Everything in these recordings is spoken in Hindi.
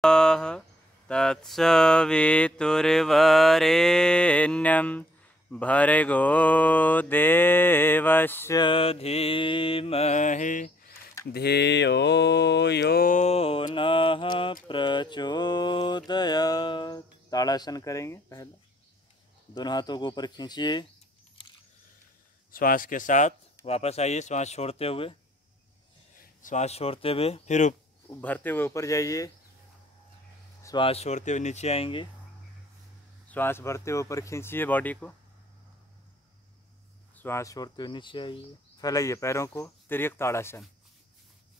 तत्सवितुर्वरेण्यं भर्गो देवस्य धीमहि धियो यो नः प्रचोदयात्। ताड़ासन करेंगे। पहला दोनों हाथों को ऊपर खींचिए, श्वास के साथ वापस आइए, श्वास छोड़ते हुए, श्वास छोड़ते हुए, फिर भरते हुए ऊपर जाइए, श्वास छोड़ते हुए नीचे आएंगे, श्वास भरते हुए ऊपर खींचिए बॉडी को, श्वास छोड़ते हुए नीचे आइए। फैलाइए पैरों को, तिर्यक ताड़ासन।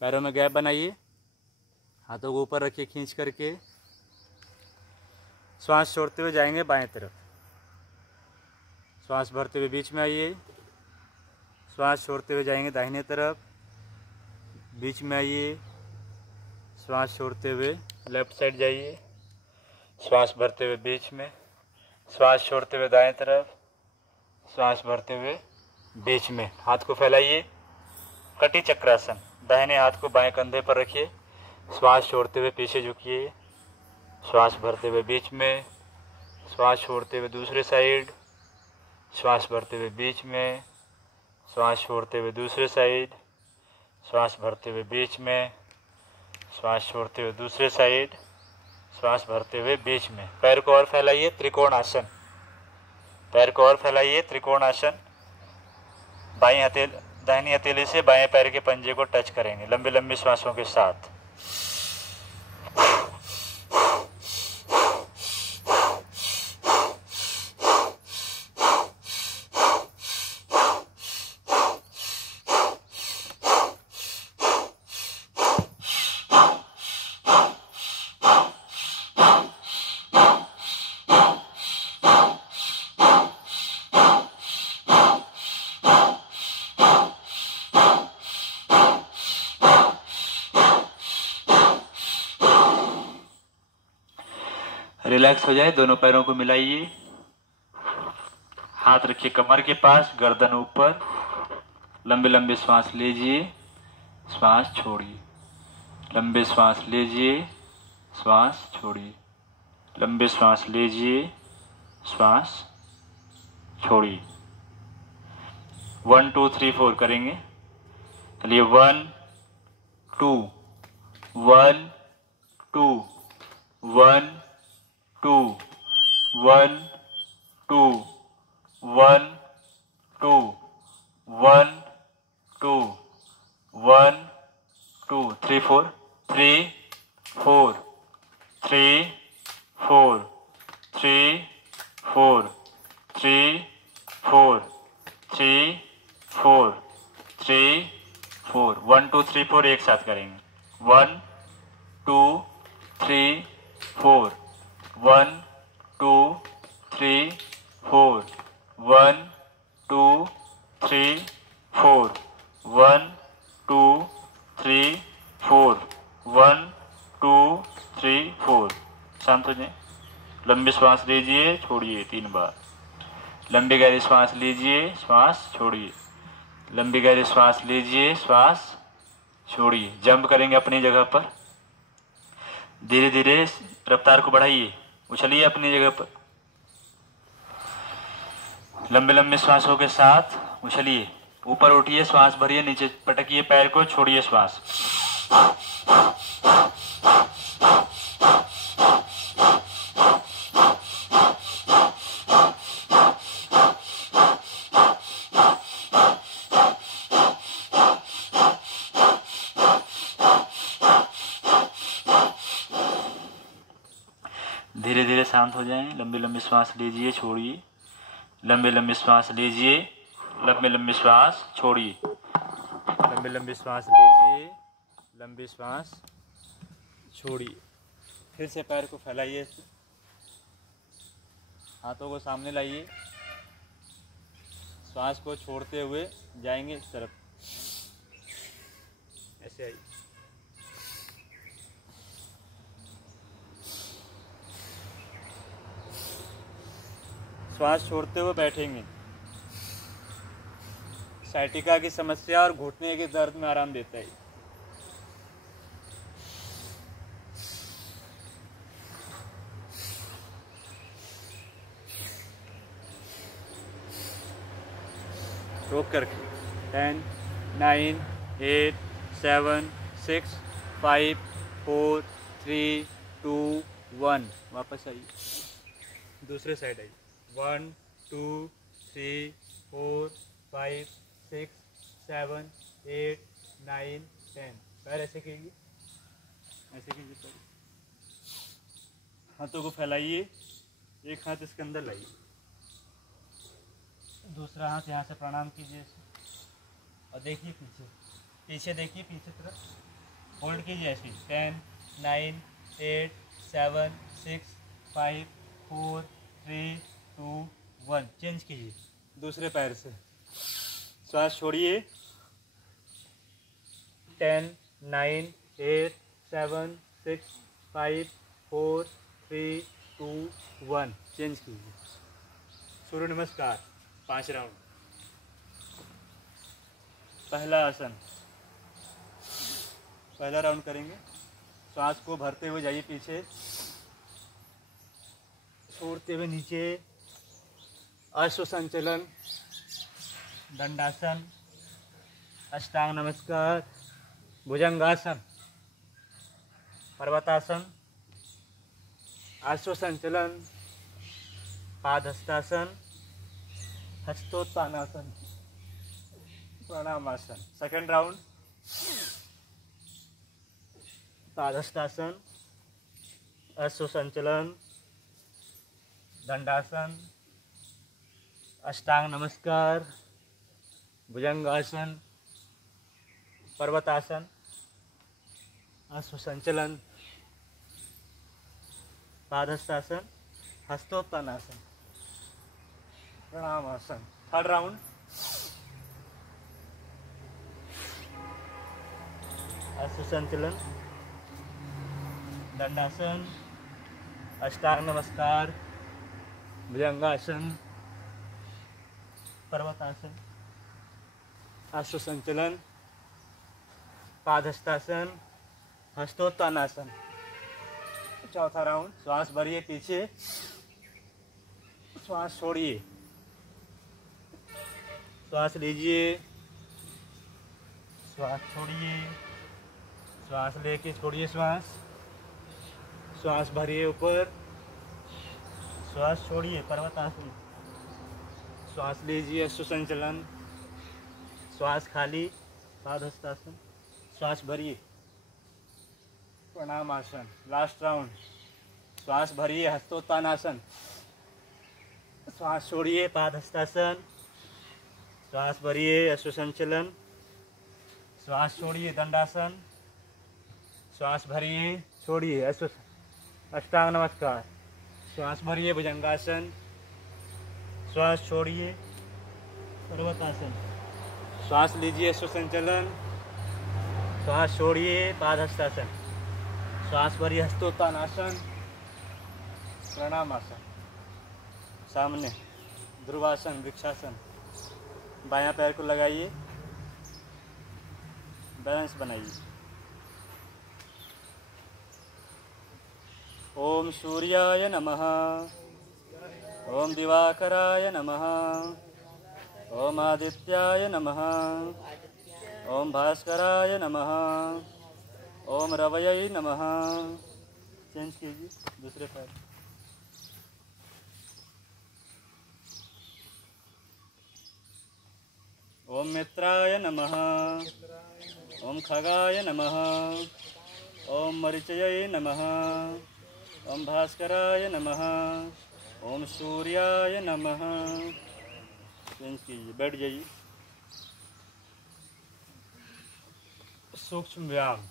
पैरों में गैप बनाइए, हाथों को ऊपर रखिए खींच करके, श्वास छोड़ते हुए जाएंगे बाएं तरफ, श्वास भरते हुए बीच में आइए, श्वास छोड़ते हुए जाएंगे दाहिने तरफ, बीच में आइए, श्वास छोड़ते हुए लेफ्ट साइड जाइए, श्वास भरते हुए बीच में, श्वास छोड़ते हुए दाएं तरफ, श्वास भरते हुए बीच में। हाथ को फैलाइए, कटी चक्रासन। दाहिने हाथ को बाएं कंधे पर रखिए, श्वास छोड़ते हुए पीछे झुकिए, श्वास भरते हुए बीच में, श्वास छोड़ते हुए दूसरे साइड, श्वास भरते हुए बीच में, श्वास छोड़ते हुए दूसरे साइड, श्वास भरते हुए बीच में, श्वास छोड़ते हुए दूसरे साइड, श्वास भरते हुए बीच में। पैर को और फैलाइए, त्रिकोण आसन। पैर को और फैलाइए, त्रिकोण आसन। दाहिनी हथेली से बाएं पैर के पंजे को टच करेंगे लंबी लंबी श्वासों के साथ। रिलैक्स हो जाए, दोनों पैरों को मिलाइए, हाथ रखिए कमर के पास, गर्दन ऊपर, लंबे लंबे श्वास लीजिए, श्वास छोड़िए, लंबे श्वास लीजिए, श्वास छोड़िए, लंबे श्वास लीजिए, श्वास छोड़िए। 1 2 3 4 करेंगे। चलिए 1 2 1 2 1 2 1 2 1 2 1 2 1 2 3 4 3 4 3 4 3 4 3 4 3 4 3 4 1 2 3 4 एक साथ करेंगे। 1 2 3 4 1 2 3 4 1 2 3 4 1 2 3 4 1 2 3 4। शांत हो जाए। लंबी श्वास लीजिए, छोड़िए 3 बार। लंबी गहरी श्वास लीजिए, श्वास छोड़िए, लंबी गहरी श्वास लीजिए, श्वास छोड़िए। जंप करेंगे अपनी जगह पर, धीरे धीरे रफ्तार को बढ़ाइए, उछलिए अपनी जगह पर, लंबे लंबे श्वासों के साथ उछलिए, ऊपर उठिए, श्वास भरिए, नीचे पटकिए पैर को, छोड़िए श्वास। धीरे धीरे शांत हो जाएं। लंबी लंबी श्वास लीजिए, छोड़िए, लंबी लंबी श्वास लीजिए, लंबी लंबी श्वास छोड़िए, लंबी लंबी श्वास लीजिए, लंबी श्वास छोड़िए। फिर से पैर को फैलाइए, हाथों को सामने लाइए, श्वास को छोड़ते हुए जाएंगे इस तरफ, ऐसे आइए। श्वास छोड़ते हुए बैठेंगे। साइटिका की समस्या और घुटने के दर्द में आराम देता है। रोक करके 10 9 8 7 6 5 4 3 2 1। वापस आइए, दूसरे साइड आइए। 1 2 3 4 5 6 7 8 9 10। पैर ऐसे कीजिए, ऐसे कीजिए पैर। हाथों को फैलाइए, एक हाथ इसके अंदर लाइए, दूसरा हाथ यहाँ से प्रणाम कीजिए और देखिए पीछे, पीछे देखिए, पीछे तरफ होल्ड कीजिए ऐसे। 10 9 8 7 6 5 4 3 2 1। चेंज कीजिए दूसरे पैर से, श्वास छोड़िए। 10 9 8 7 6 5 4 3 2 1। चेंज कीजिए। सूर्य नमस्कार 5 राउंड। पहला आसन, पहला राउंड करेंगे। श्वास को भरते हुए जाइए पीछे, छोड़ते हुए नीचे। अश्व संचलन, दंडासन, अष्टांग नमस्कार, भुजंगासन, पर्वतासन, अश्व संचलन, पादहस्तासन, हस्तोत्थानासन, प्रणामासन। सेकंड राउंड, पादहस्तासन, अश्व संचलन, दंडासन, अष्टांग नमस्कार, भुजंगासन, पर्वतासन, अश्व संचलन, पादहस्तासन, हस्तोत्थानासन, प्रणामासन। थर्ड राउंड, अश्व संचलन, दंडासन, अष्टांग नमस्कार, भुजंगासन, पर्वतासन, अश्व संचलन, पादहस्तासन, हस्तोत्थानासन। चौथा राउंड, श्वास भरिए पीछे, श्वास छोड़िए, श्वास लीजिए, श्वास छोड़िए, श्वास लेके छोड़िए, श्वास, श्वास भरिए ऊपर, श्वास छोड़िए, पर्वतासन, श्वास लीजिए, अश्व संचलन, श्वास खाली, पादहस्तासन, श्वास भरिए, प्रणामासन। लास्ट राउंड, श्वास भरिए, हस्तोत्थानासन, श्वास छोड़िए, पादहस्तासन, श्वास भरिए, अश्व संचलन, श्वास छोड़िए, दंडासन, श्वास भरिए, छोड़िए, अश्व अष्टांग नमस्कार, श्वास भरिए, भुजंगासन, श्वास छोड़िए, पर्वतासन, श्वास लीजिए, अश्व संचलन, श्वास छोड़िए, पादहस्तासन, श्वास भरिए, हस्तोत्थानासन, प्रणामासन। सामने ध्रुवासन, वृक्षासन। बायां पैर को लगाइए, बैलेंस बनाइए। ओम सूर्याय नमः, ओम दिवाकराय नमः, ओम आदित्याय नमः, ओम भास्कराय नमः, ओम रवयै नमः। चेंज कीजिए दूसरे पैर। ओम मित्राय नमः, ओम खगाय नमः, ओम मरीचयै नमः, ओम भास्कराय नमः, ओम सूर्याय नमः। चेंज कीजिए, बैठ जाइए। सूक्ष्म व्यायाम।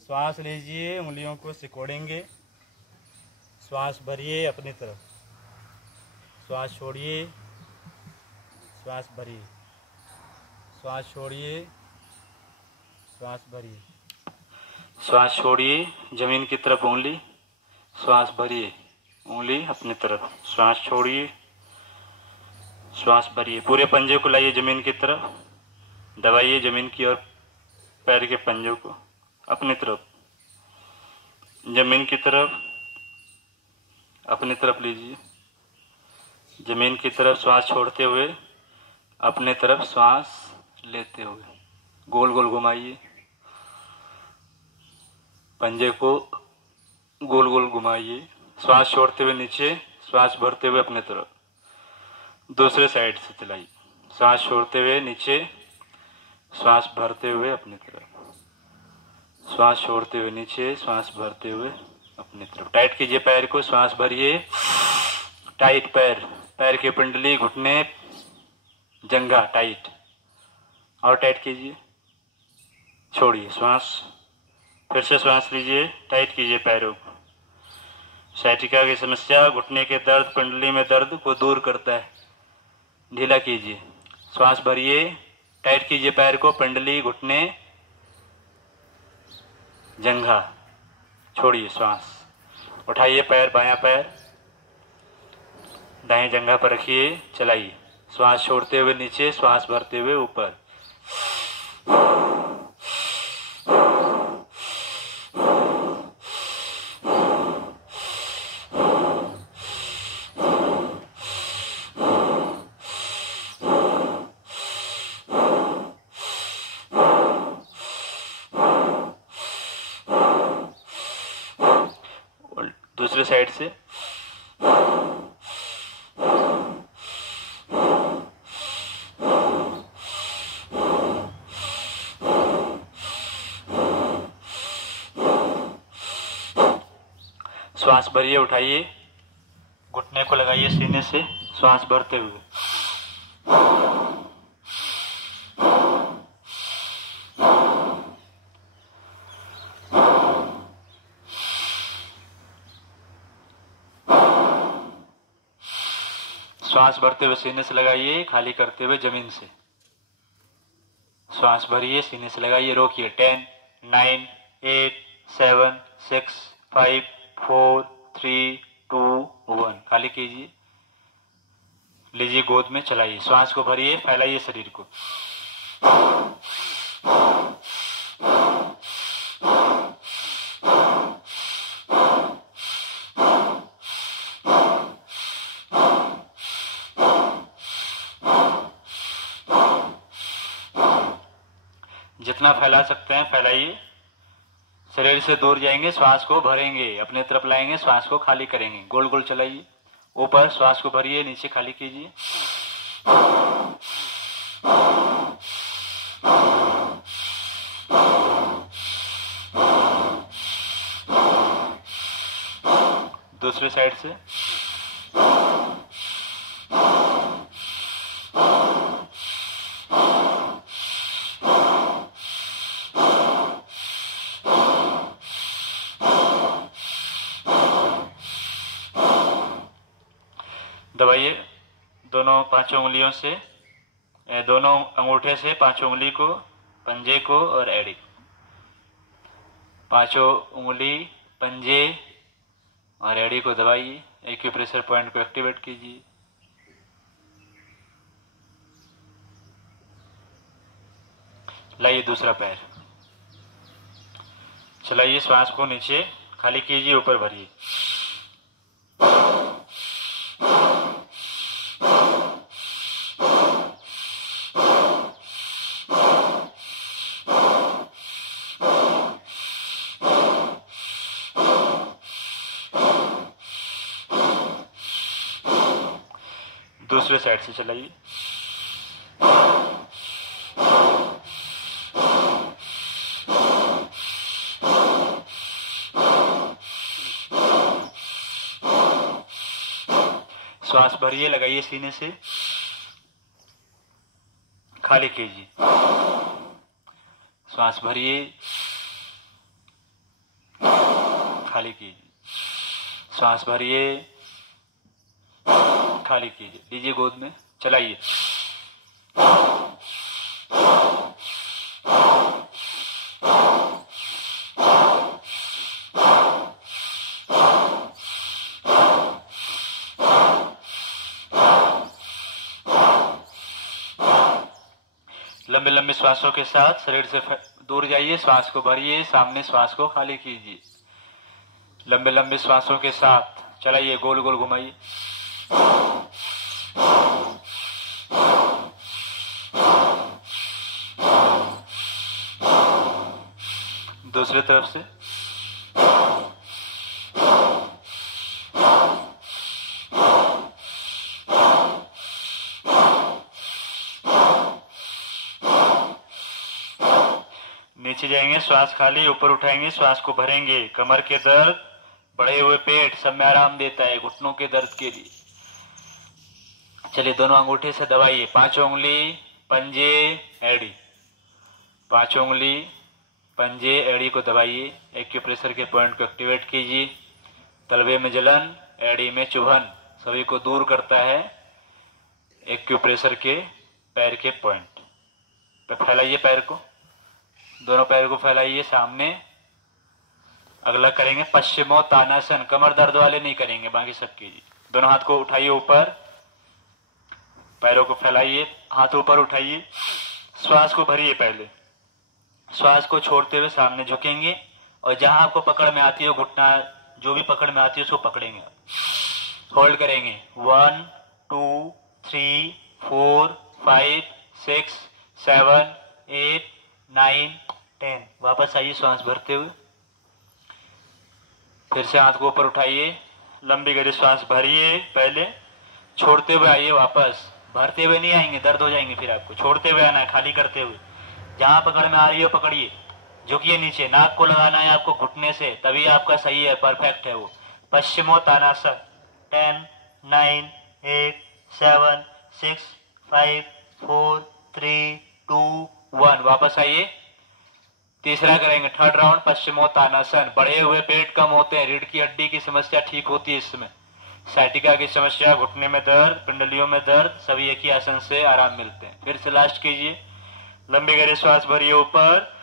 श्वास लीजिए, उंगलियों को सिकोड़ेंगे, श्वास भरिए अपनी तरफ, श्वास छोड़िए, श्वास भरिए, श्वास छोड़िए, श्वास भरिए, श्वास छोड़िए, जमीन की तरफ उंगली, श्वास भरिए, उंगली अपनी तरफ, श्वास छोड़िए, श्वास भरिए। पूरे पंजे को लाइए जमीन की तरफ, दबाइए जमीन की ओर पैर के पंजों को अपनी तरफ, जमीन की तरफ अपनी तरफ लीजिए। जमीन की तरफ श्वास छोड़ते हुए अपने तरफ श्वास लेते हुए गोल गोल घुमाइए। पंजे को गोल गोल घुमाइए। श्वास छोड़ते हुए नीचे, श्वास भरते हुए अपने तरफ। दूसरे साइड से चलाइए। श्वास छोड़ते हुए नीचे, श्वास भरते हुए अपनी तरफ। श्वास छोड़ते हुए नीचे, श्वास भरते हुए अपनी तरफ। टाइट कीजिए पैर को, श्वास भरिए। टाइट पैर, पैर की पिंडली, घुटने, जंघा टाइट। और टाइट कीजिए, छोड़िए श्वास। फिर से श्वास लीजिए, टाइट कीजिए पैरों को। साइटिका की समस्या, घुटने के दर्द, पिंडली में दर्द को दूर करता है। ढीला कीजिए, श्वास भरिए, टाइट कीजिए पैर को, पिंडली, घुटने, जंघा। छोड़िए श्वास। उठाइए पैर, बायां पैर दाएं जंघा पर रखिए, चलाइए। श्वास छोड़ते हुए नीचे, श्वास भरते हुए ऊपर। दूसरे साइड से श्वास भरिए, उठाइए, घुटने को लगाइए सीने से, श्वास भरते हुए। श्वास भरते हुए सीने से लगाइए, खाली करते हुए जमीन से। श्वास भरिए, सीने से लगाइए, रोकिए। 10, 9, 8, 7, 6, 5, 4, 3, 2, 1। खाली कीजिए, लीजिए गोद में, चलाइए। श्वास को भरिए, फैलाइए शरीर को। जितना फैला सकते हैं फैलाइए। शरीर से दूर जाएंगे, श्वास को भरेंगे, अपने तरफ लाएंगे, श्वास को खाली करेंगे। गोल गोल चलाइए। ऊपर श्वास को भरिए, नीचे खाली कीजिए। दूसरे साइड से दबाइए। दोनों पांचों उंगलियों से, दोनों अंगूठे से पांचों उंगली को, पंजे को और एड़ी। पांचों उंगली, पंजे और एड़ी को दबाइए। एक्यूप्रेशर पॉइंट को एक्टिवेट कीजिए। लाइए दूसरा पैर, चलाइए। श्वास को नीचे खाली कीजिए, ऊपर भरिए। दूसरे साइड से चलाइए। श्वास भरिए, लगाइए सीने से, खाली कीजिए। श्वास भरिए, खाली कीजिए। श्वास भरिए, खाली कीजिए। लीजिए गोद में, चलाइए। लंबे लंबे श्वासों के साथ शरीर से दूर जाइए। श्वास को भरिए, सामने श्वास को खाली कीजिए। लंबे लंबे श्वासों के साथ चलाइए, गोल गोल घुमाइए। दूसरी तरफ से। नीचे जाएंगे, श्वास खाली, ऊपर उठाएंगे, श्वास को भरेंगे। कमर के दर्द, बढ़े हुए पेट सब में आराम देता है, घुटनों के दर्द के लिए। चलिए दोनों अंगूठे से दबाइए, 5 उंगली, पंजे, एड़ी, 5 उंगली, पंजे, एड़ी को दबाइए। एक्यूप्रेशर के पॉइंट को एक्टिवेट कीजिए। तलवे में जलन, एड़ी में चुभन सभी को दूर करता है एक्यूप्रेशर के पैर के पॉइंट पे। फैलाइए पैर को, दोनों पैर को फैलाइए सामने। अगला करेंगे पश्चिमोत्तानासन, कमर दर्द वाले नहीं करेंगे, बाकी सब कीजिए। दोनों हाथ को उठाइए ऊपर, पैरों को फैलाइए, हाथ ऊपर उठाइए, श्वास को भरिए। पहले श्वास को छोड़ते हुए सामने झुकेंगे और जहां आपको पकड़ में आती है घुटना, जो भी पकड़ में आती है उसको पकड़ेंगे, होल्ड करेंगे। 1 2 3 4 5 6 7 8 9 10। वापस आइए श्वास भरते हुए, फिर से हाथ को ऊपर उठाइए, लंबी गहरी श्वास भरिए। पहले छोड़ते हुए आइए वापस, भरते हुए नहीं आएंगे, दर्द हो जाएंगे फिर आपको। छोड़ते हुए आना है, खाली करते हुए। जहां पकड़ में आ रही हो पकड़िए, झुकिए नीचे। नाक को लगाना है आपको घुटने से, तभी आपका सही है, परफेक्ट है वो। पश्चिमोत्तानासन। 10 9 8 7 6 5 4 3 2 1। वापस आइए, तीसरा करेंगे, थर्ड राउंड पश्चिमोत्तानासन। बढ़े हुए पेट कम होते हैं, रीढ़ की हड्डी की समस्या ठीक होती है इसमें। साइटिका की समस्या, घुटने में दर्द, पिंडलियों में दर्द, सभी एक ही आसन से आराम मिलते हैं। फिर से लास्ट कीजिए, लंबी गहरी श्वास भरिए ऊपर।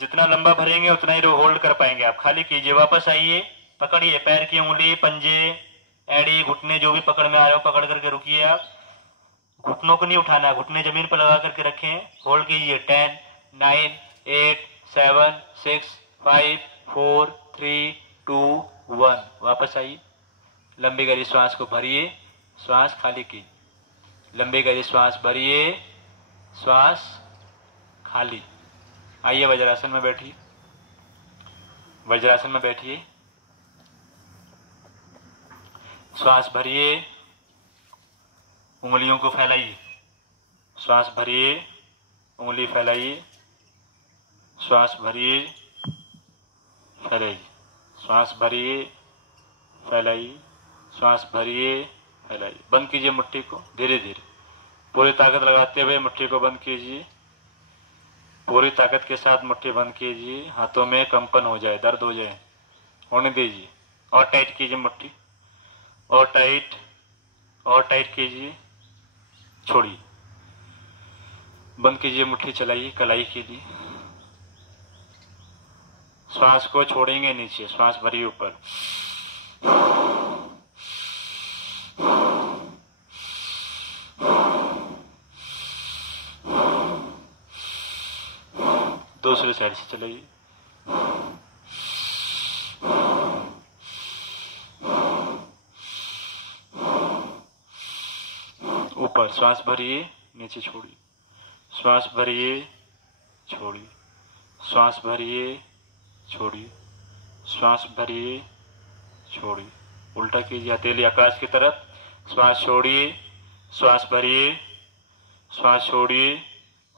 जितना लंबा भरेंगे उतना ही होल्ड कर पाएंगे आप। खाली कीजिए, वापस आइए, पकड़िए पैर की उंगली, पंजे, एड़ी, घुटने जो भी पकड़ में आ रहे हो पकड़ करके रुकिए आप। घुटनों को नहीं उठाना, घुटने जमीन पर लगा करके रखें, होल्ड कीजिए। 10 9 8 7 6 5 4 3 2 1। वापस आइए, लंबी गहरी श्वास को भरिए, श्वास खाली कीजिए। लंबी गहरी श्वास भरिए, श्वास खाली। आइए वज्रासन में बैठिए, वज्रासन में बैठिए, श्वास भरिए, उंगलियों को फैलाइए, श्वास भरिए, उंगली फैलाइए, श्वास भरिए, फैलाइए, श्वास भरिए, फैलाइए, श्वास भरिए, फैलाइए। बंद कीजिए मुट्ठी को, धीरे धीरे पूरी ताकत लगाते हुए मुट्ठी को बंद कीजिए। पूरी ताकत के साथ मुट्ठी बंद कीजिए, हाथों में कंपन हो जाए, दर्द हो जाए, होने दीजिए। और टाइट कीजिए मुट्ठी, और टाइट, और टाइट कीजिए, छोड़िए, बंद कीजिए मुट्ठी, चलाइए, कलाई कीजिए। श्वास को छोड़ेंगे नीचे, श्वास भरिए ऊपर। दूसरी साइड से चलाइए। ऊपर श्वास भरिए, नीचे छोड़िए, श्वास भरिए, छोड़िए, श्वास भरिए, छोड़िए, श्वास भरिए, छोड़िए। उल्टा कीजिए, हथेली आकाश की तरफ। श्वास छोड़िए, श्वास भरिए, श्वास छोड़िए,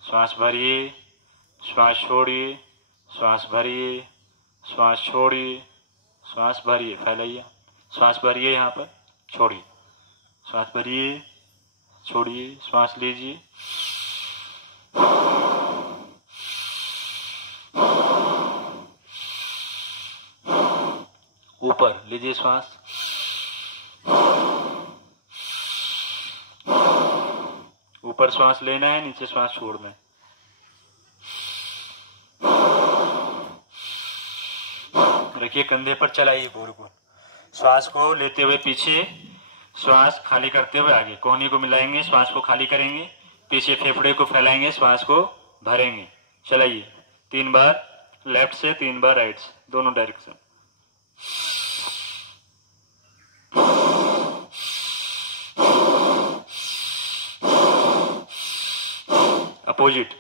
श्वास भरिए, श्वास छोड़िए, श्वास भरिए, श्वास छोड़िए, श्वास भरिए, फैलाइए, श्वास भरिए, यहाँ पर छोड़िए, श्वास भरिए, छोड़िए, श्वास लीजिए, ऊपर लीजिए श्वास, ऊपर श्वास लेना है, नीचे श्वास छोड़ना है। रखिए, कंधे पर चलाइए गोल गोल। श्वास को लेते हुए पीछे, श्वास खाली करते हुए आगे। कोहनी को मिलाएंगे, श्वास को खाली करेंगे, पीछे फेफड़े को फैलाएंगे, श्वास को भरेंगे। चलाइए 3 बार लेफ्ट से, 3 बार राइट से, दोनों डायरेक्शन। अपोजिट।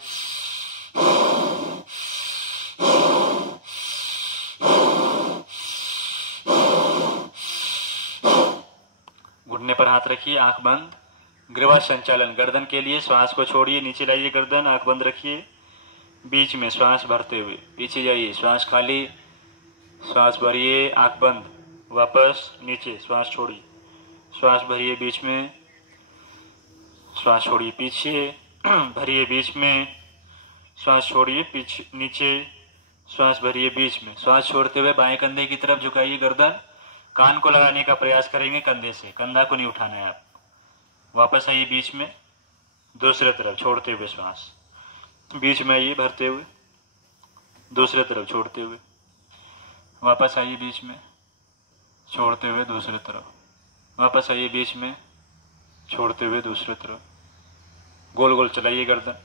घुटने पर हाथ रखिए, आंख बंद। ग्रीवा संचालन, गर्दन के लिए श्वास को छोड़िए, नीचे लाइए गर्दन, आंख बंद रखिए। बीच में श्वास भरते हुए पीछे जाइए, श्वास खाली, श्वास भरिए, आंख बंद, वापस नीचे, श्वास छोड़िए, श्वास भरिए बीच में, श्वास छोड़िए पीछे, भरिए बीच में, श्वास छोड़िए पीछे नीचे, श्वास भरिए बीच में। श्वास छोड़ते हुए बाएं कंधे की तरफ झुकाइए गर्दन, कान को लगाने का प्रयास करेंगे कंधे से, कंधा को नहीं उठाना है आप। वापस आइए बीच में, दूसरे तरफ छोड़ते हुए श्वास, बीच में आइए भरते हुए, दूसरे तरफ छोड़ते हुए, वापस आइए बीच में, छोड़ते हुए दूसरे तरफ, वापस आइए बीच में, छोड़ते हुए दूसरे तरफ। गोल गोल चलाइए गर्दन,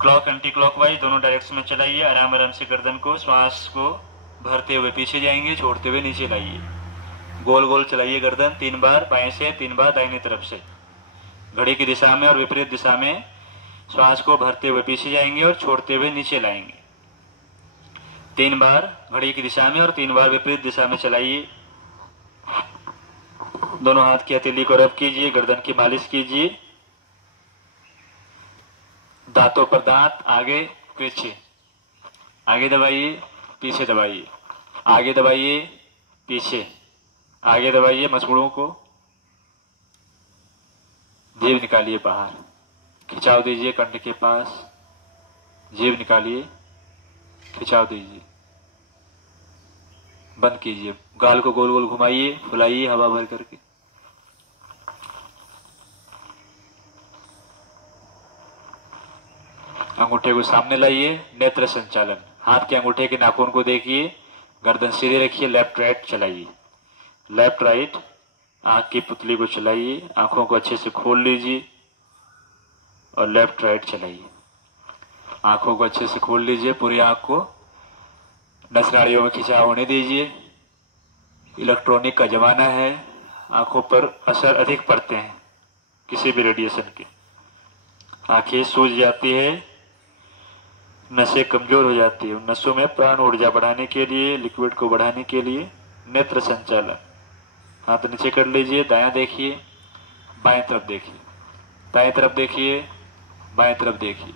क्लॉक एंटी क्लॉकवाइज दोनों डायरेक्शन में चलाइए। आराम आराम से गर्दन को, श्वास को भरते हुए पीछे जाएंगे, छोड़ते हुए नीचे लाइए। गोल गोल चलाइए गर्दन 3 बार, बाएं से 3 बार दाहिनी तरफ से, घड़ी की दिशा में और विपरीत दिशा में। श्वास को भरते हुए पीछे जाएंगे और छोड़ते हुए नीचे लाएंगे। 3 बार घड़ी की दिशा में और 3 बार विपरीत दिशा में चलाइए। दोनों हाथ की हथेली को रब कीजिए, गर्दन की मालिश कीजिए। दांतों पर दांत, आगे पीछे, आगे दबाइए पीछे दबाइए, आगे दबाइए पीछे, आगे दबाइए मसूड़ों को। जीभ निकालिए बाहर, खिंचाव दीजिए कंठ के पास, जीभ निकालिए, खिंचाव दीजिए, बंद कीजिए। गाल को गोल गोल घुमाइए, फुलाइए हवा भर करके। अंगूठे को सामने लाइए, नेत्र संचालन, हाथ के अंगूठे के नाखून को देखिए, गर्दन सीधे रखिए, लेफ्ट राइट चलाइए, लेफ्ट राइट। आंख की पुतली को चलाइए, आंखों को अच्छे से खोल लीजिए और लेफ्ट राइट चलाइए। आंखों को अच्छे से खोल लीजिए, पूरी आंख को, नस नाड़ियों में खिंचाव होने दीजिए। इलेक्ट्रॉनिक का जमाना है, आंखों पर असर अधिक पड़ते हैं किसी भी रेडिएशन के, आंखें सूज जाती है, नसें कमजोर हो जाती है। नसों में प्राण ऊर्जा बढ़ाने के लिए, लिक्विड को बढ़ाने के लिए नेत्र संचालन। हाथ नीचे कर लीजिए, दायां देखिए, बाएं तरफ देखिए, दाएं तरफ देखिए, बाएं तरफ देखिए,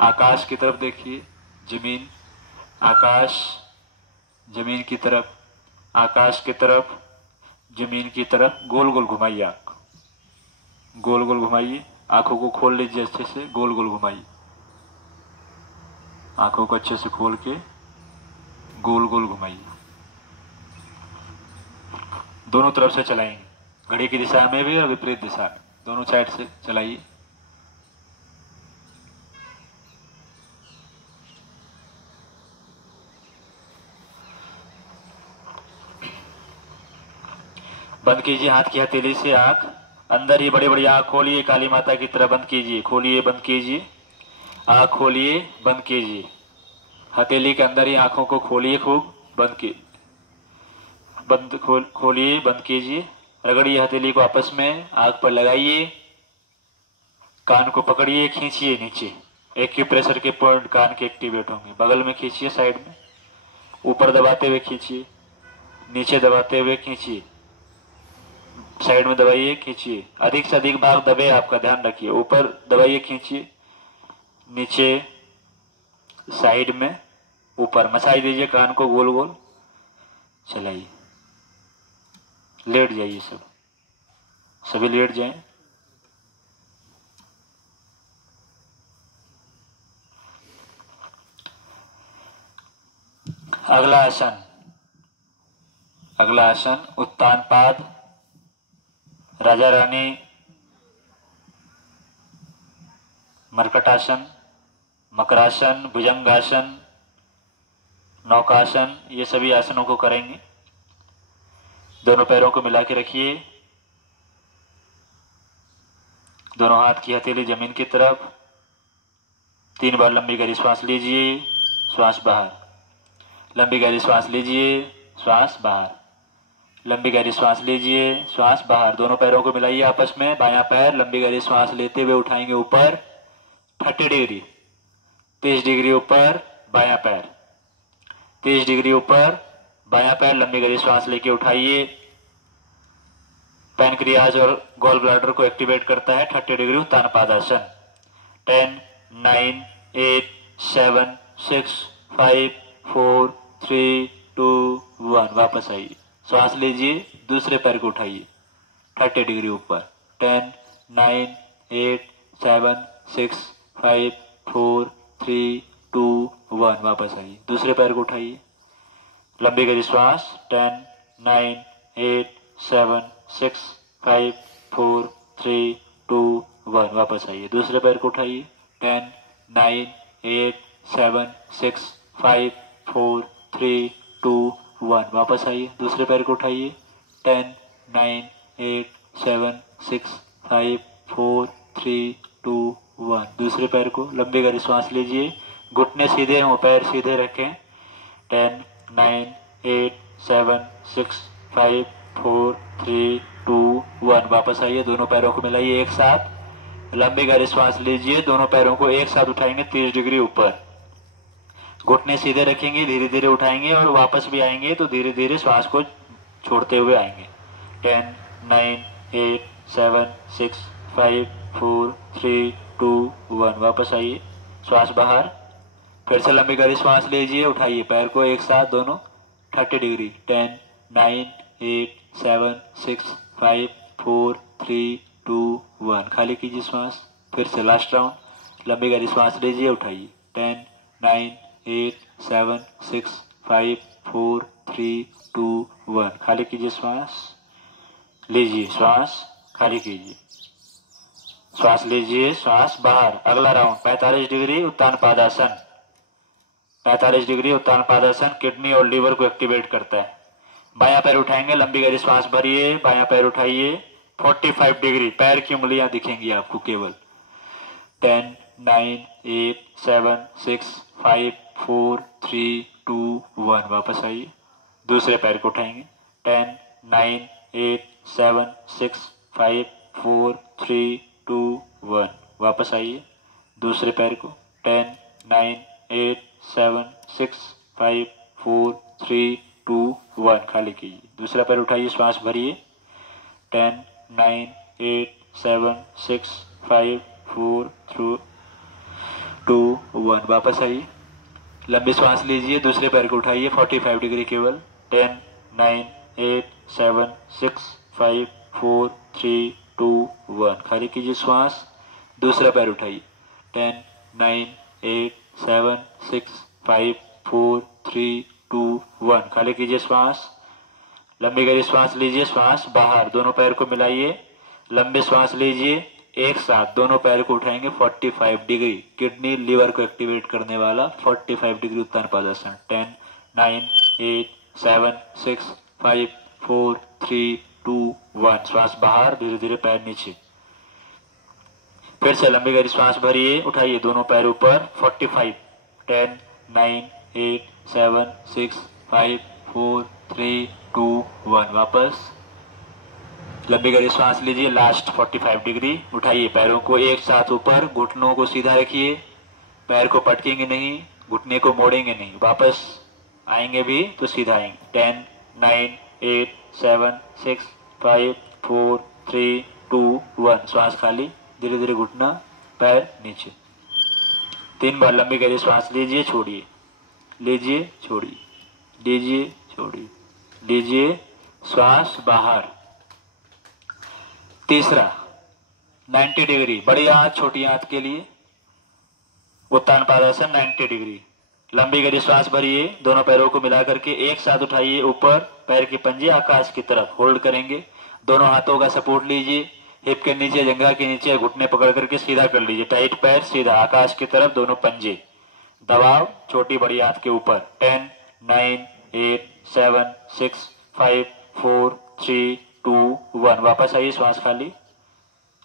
आकाश की तरफ देखिए, जमीन, आकाश, जमीन की तरफ, आकाश की तरफ, जमीन की तरफ। गोल गोल घुमाइए आंख, गोल गोल घुमाइए, आंखों को खोल लीजिए अच्छे से, गोल गोल घुमाइए, आंखों को अच्छे से खोल के गोल गोल घुमाइए। दोनों तरफ से चलाएंगे, घड़ी की दिशा में भी और विपरीत दिशा में, दोनों साइड से चलाइए। बंद कीजिए हाथ की हथेली से आंख, अंदर ही बड़ी बड़ी आंख खोलिए, काली माता की तरह बंद कीजिए, खोलिए बंद कीजिए, आंख खोलिए बंद कीजिए, हथेली के अंदर ही आंखों को खोलिए खूब, बंद कीजिए, बंद खोलिए बंद कीजिए। रगड़िए हथेली को आपस में, आंख पर लगाइए, कान को पकड़िए, खींचिए नीचे, एक्यूप्रेशर के पॉइंट कान के एक्टिवेट होंगे। बगल में खींचिए, साइड में, ऊपर दबाते हुए खींचिए, नीचे दबाते हुए खींचिए, साइड में दबाइए, खींचिए, अधिक से अधिक भाग दबे, आपका ध्यान रखिए। ऊपर दबाइए, खींचिए, नीचे, साइड में, ऊपर मसाज दीजिए, कान को गोल गोल चलाइए। लेट जाइए, सभी लेट जाएं। अगला आसन, अगला आसन उत्तान पाद, राजा रानी, मरकटासन, मकरासन, भुजंगासन, नौकासन, ये सभी आसनों को करेंगे। दोनों पैरों को मिला के रखिए, दोनों हाथ की हथेली जमीन की तरफ। 3 बार लंबी गहरी श्वास लीजिए, श्वास बाहर, लंबी गहरी श्वास लीजिए, श्वास बाहर, लंबी गहरी श्वास लीजिए, श्वास बाहर। दोनों पैरों को मिलाइए आपस में, बायां पैर लंबी गहरी श्वास लेते हुए उठाएंगे ऊपर, 30 डिग्री, 30 डिग्री ऊपर बायां पैर, 30 डिग्री ऊपर बायां पैर, लंबी गहरी श्वास लेके उठाइए। पैनक्रियाज और गॉल ब्लैडर को एक्टिवेट करता है। 30 डिग्री उत्तान पादासन। 10, 9, 8, 7, 6, 5, 4, 3, 2, 1। वापस आइए, श्वास लीजिए, दूसरे पैर को उठाइए 30 डिग्री ऊपर। 10, 9, 8, 7, 6, 5, 4, 3, 2, 1। वापस आइए, दूसरे पैर को उठाइए, लंबी गहरी श्वास। 10, 9, 8, 7, 6, 5, 4, 3, 2, 1। वापस आइए, दूसरे पैर को उठाइए। 10, 9, 8, 7, 6, 5, 4, 3, 2, 1। वापस आइए, दूसरे पैर को उठाइए। 10, 9, 8, 7, 6, 5, 4, 3, 2, 1। दूसरे पैर को, लंबी गहरी श्वास लीजिए, घुटने सीधे हों, पैर सीधे रखें। 10, 9, 8, 7, 6, 5, 4, 3, 2, 1। वापस आइए, दोनों पैरों को मिलाइए एक साथ, लंबी गहरी श्वास लीजिए, दोनों पैरों को एक साथ उठाएंगे 30 डिग्री ऊपर, घुटने सीधे रखेंगे, धीरे धीरे उठाएंगे और वापस भी आएंगे तो धीरे धीरे श्वास को छोड़ते हुए आएंगे। 10, 9, 8, 7, 6, 5, 4, 3, 2, 1। वापस आइए, श्वास बाहर, फिर से लंबी गहरी श्वास लीजिए, उठाइए पैर को एक साथ दोनों 30 डिग्री। 10, 9, 8, 7, 6, 5, 4, 3, 2, 1। खाली कीजिए श्वास, फिर से लास्ट राउंड, लंबी गहरी श्वास लीजिए, उठाइए। 10, 9, 8, 7, 6, 5, 4, 3, 2, 1। खाली कीजिए श्वास, लीजिए श्वास, खाली कीजिए, श्वास लीजिए, श्वास बाहर। अगला राउंड 45 डिग्री उत्तान पादासन। 45 डिग्री उत्तान पादासन किडनी और लीवर को एक्टिवेट करता है। बायां पैर उठाएंगे, लंबी गहरी श्वास भरिए, बायां पैर उठाइए। 45 डिग्री, पैर की उंगलियां दिखेंगी आपको केवल। 10, 9, 8, 7, 6, 5, 4, 3, 2, 1। वापस आइए, दूसरे पैर को उठाएंगे। 10, 9, 8, 7, 6, 5, 4, 3, 2, 1। वापस आइए, दूसरे पैर को। 10, 9, 8, 7, 6, 5, 4, 3, 2, 1। खाली कीजिए, दूसरा पैर उठाइए, श्वास भरिए। 10, 9, 8, 7, 6, 5, 4, 3, 2, 1। वापस आइए, लंबी श्वास लीजिए, दूसरे पैर को उठाइए 45 डिग्री केवल। 10, 9, 8, 7, 6, 5, 4, 3, 2, 1। खाली कीजिए श्वास, दूसरा पैर उठाइए। 10, 9, 8, 7, 6, 5, 4, 3, 2, 1। खाली कीजिए श्वास, लंबी गहरी श्वास लीजिए, श्वास बाहर, दोनों पैर को मिलाइए, लंबी श्वास लीजिए, एक साथ दोनों पैर को उठाएंगे 45 डिग्री, किडनी लीवर को एक्टिवेट करने वाला 45 डिग्री उत्तान पादासन। 10, 9, 8, 7, 6, 5, 4, 3, 2, 1। श्वास बाहर, धीरे धीरे पैर नीचे, फिर से लंबी गहरी श्वास भरिए, उठाइए दोनों पैर ऊपर 45। 10, 9, 8, 7, 6, 5, 4, 3, 2, 1। वापस लंबी गहरी श्वास लीजिए, लास्ट 45 डिग्री, उठाइए पैरों को एक साथ ऊपर, घुटनों को सीधा रखिए, पैर को पटकेंगे नहीं, घुटने को मोड़ेंगे नहीं, वापस आएंगे भी तो सीधा आएंगे। 10, 9, 8, 7, 6, 5, 4, 3, 2, 1। श्वास खाली, धीरे धीरे घुटना, पैर नीचे। 3 बार लंबी गहरी श्वास लीजिए, छोड़िए, लीजिए, छोड़िए, लीजिए, छोड़िए, लीजिए, श्वास बाहर। तीसरा 90 डिग्री, बड़ी हाथ छोटी हाथ के लिए उत्तान पादासन 90 डिग्री। लंबी गहरी श्वास भरिए, दोनों पैरों को मिलाकर के एक साथ उठाइए ऊपर, पैर के पंजे आकाश की तरफ होल्ड करेंगे, दोनों हाथों का सपोर्ट लीजिए, हिप के नीचे, जंघा के नीचे, घुटने पकड़ करके सीधा कर लीजिए, टाइट पैर सीधा आकाश की तरफ, दोनों पंजे दबाव छोटी बड़ी हाथ के ऊपर। 10, 9, 8, 7, 6, 5, 4, 3, 2, 1। वापस आइए, श्वास खाली,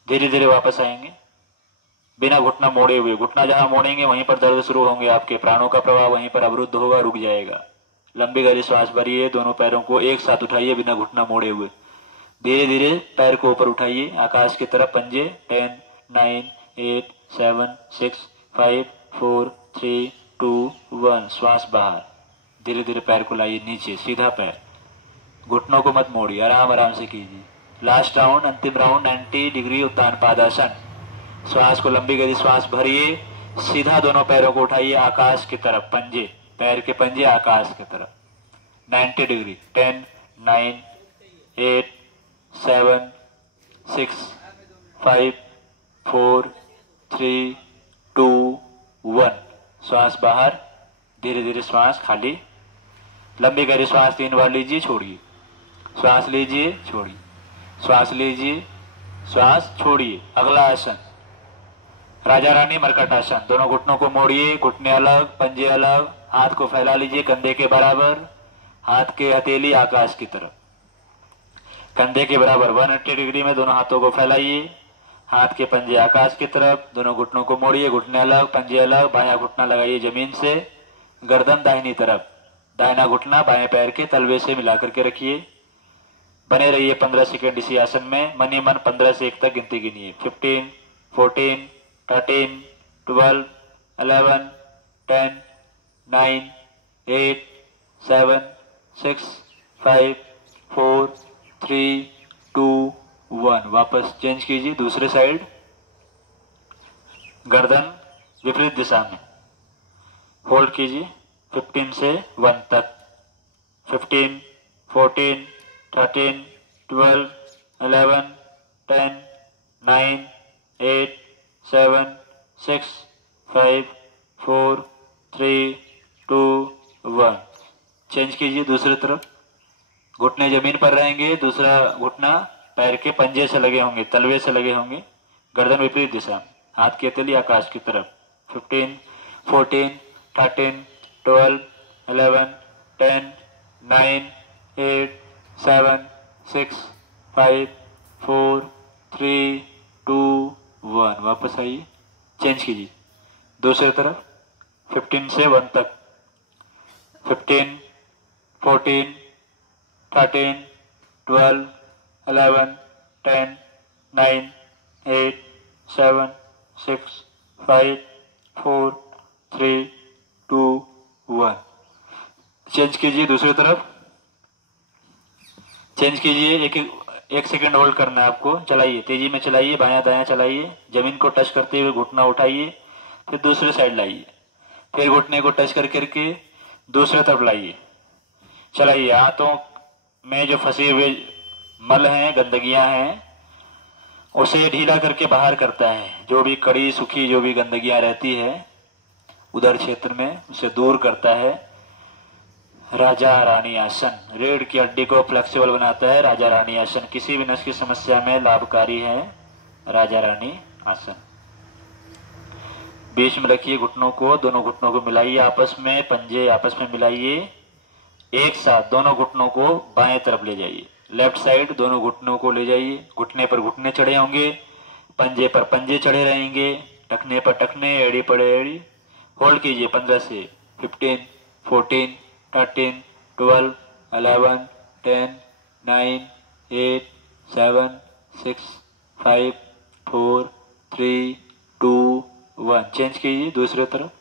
धीरे धीरे वापस आएंगे, बिना घुटना मोड़े हुए। घुटना जहां मोड़ेंगे वहीं पर दर्द शुरू होंगे, आपके प्राणों का प्रवाह वहीं पर अवरुद्ध होगा, रुक जाएगा। लंबी गहरी श्वास भरिए, दोनों पैरों को एक साथ उठाइए बिना घुटना मोड़े हुए, धीरे धीरे पैर को ऊपर उठाइए आकाश की तरफ, पंजे। 10, 9, 8 7 6 5 4 3 2 1। श्वास बाहर। धीरे धीरे पैर को लाइए नीचे, सीधा पैर, घुटनों को मत मोड़िए, आराम आराम से कीजिए। लास्ट राउंड, अंतिम राउंड 90 डिग्री उत्तान पादासन। श्वास को लंबी करिए, श्वास भरिए, सीधा दोनों पैरों को उठाइए आकाश की तरफ, पंजे, पैर के पंजे आकाश की तरफ, 90 डिग्री। 10 9 8 7 6 5 4 3 2 1। श्वास बाहर, धीरे धीरे श्वास खाली, लंबी करिए, श्वास 3 बार लीजिए, छोड़िए, श्वास लीजिए, छोड़िए, श्वास लीजिए, श्वास छोड़िए। अगला आसन राजा रानी मरकट आसन। दोनों घुटनों को मोड़िए, घुटने अलग, पंजे अलग, हाथ को फैला लीजिए कंधे के बराबर, हाथ के हथेली आकाश की तरफ, कंधे के बराबर 180 डिग्री में दोनों हाथों को फैलाइए, हाथ के पंजे आकाश की तरफ, दोनों घुटनों को मोड़िए, घुटने अलग, पंजे अलग, बायां घुटना लगाइए जमीन से, गर्दन दाहिनी तरफ, दाहिना घुटना बाएं पैर के तलवे से मिलाकर के रखिए। बने रहिए 15 सेकंड इसी आसन में। मन ही मन 15 से 1 तक गिनती गिनिए। 15 14 13 12 11 10 9 8 7 6 5 4 3 2 1। वापस चेंज कीजिए, दूसरे साइड, गर्दन विपरीत दिशा में, होल्ड कीजिए 15 से 1 तक। 15 14 13 12 11 10 9 8 7 6 5 4 3 2 1। चेंज कीजिए, दूसरी तरफ, घुटने जमीन पर रहेंगे, दूसरा घुटना पैर के पंजे से लगे होंगे, तलवे से लगे होंगे, गर्दन विपरीत दिशा, हाथ की हथेली आकाश की तरफ। 15 14 13 12 11 10 9 8 7 6 5 4 3 2 1। वापस आइए, चेंज कीजिए, दूसरी तरफ, 15 से 1 तक। 15 14 13 12 11 10 9 8 7 6 5 4 3 2 1। चेंज कीजिए, दूसरी तरफ, चेंज कीजिए। एक सेकंड होल्ड करना है आपको। चलाइए, तेजी में चलाइए, बायां दायां चलाइए, जमीन को टच करते हुए घुटना उठाइए, फिर दूसरे साइड लाइए, फिर घुटने को टच कर करके दूसरे तरफ लाइए। चलाइए। हाथों में जो फंसे हुए मल हैं, गंदगियां हैं, उसे ढीला करके बाहर करता है। जो भी कड़ी सूखी जो भी गंदगियां रहती है उधर क्षेत्र में, उसे दूर करता है। राजा रानी आसन रीढ़ की हड्डी को फ्लेक्सिबल बनाता है। राजा रानी आसन किसी भी नस की समस्या में लाभकारी है। राजा रानी आसन। बीच में रखिए घुटनों को, दोनों घुटनों को मिलाइए आपस में, पंजे आपस में मिलाइए, एक साथ दोनों घुटनों को बाएं तरफ ले जाइए, लेफ्ट साइड दोनों घुटनों को ले जाइए। घुटने पर घुटने चढ़े होंगे, पंजे पर पंजे चढ़े रहेंगे, टखने पर टखने, एड़ी पर एड़ी। होल्ड कीजिए 15 से 15 14 13 12 11 10 9 8 7 6 5 4 3 2 1। चेंज कीजिए, दूसरे तरफ,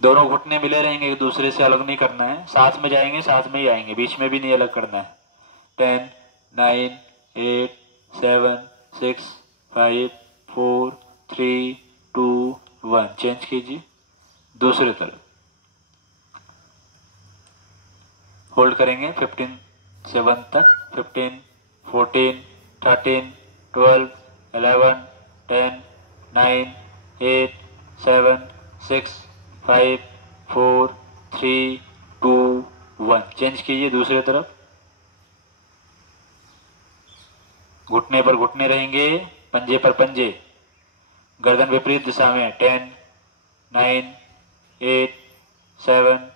दोनों घुटने मिले रहेंगे, एक दूसरे से अलग नहीं करना है, साथ में जाएंगे, साथ में ही आएंगे, बीच में भी नहीं अलग करना है। 10 9 8 7 6 5 4 3 2 1। चेंज कीजिए, दूसरी तरफ, होल्ड करेंगे 15 से 1 तक। 15 14 13 12 11 10 9 8 7 6 5 4 3 2 1। चेंज कीजिए, दूसरी तरफ, घुटने पर घुटने रहेंगे, पंजे पर पंजे, गर्दन विपरीत दिशा में। 10 9 8 7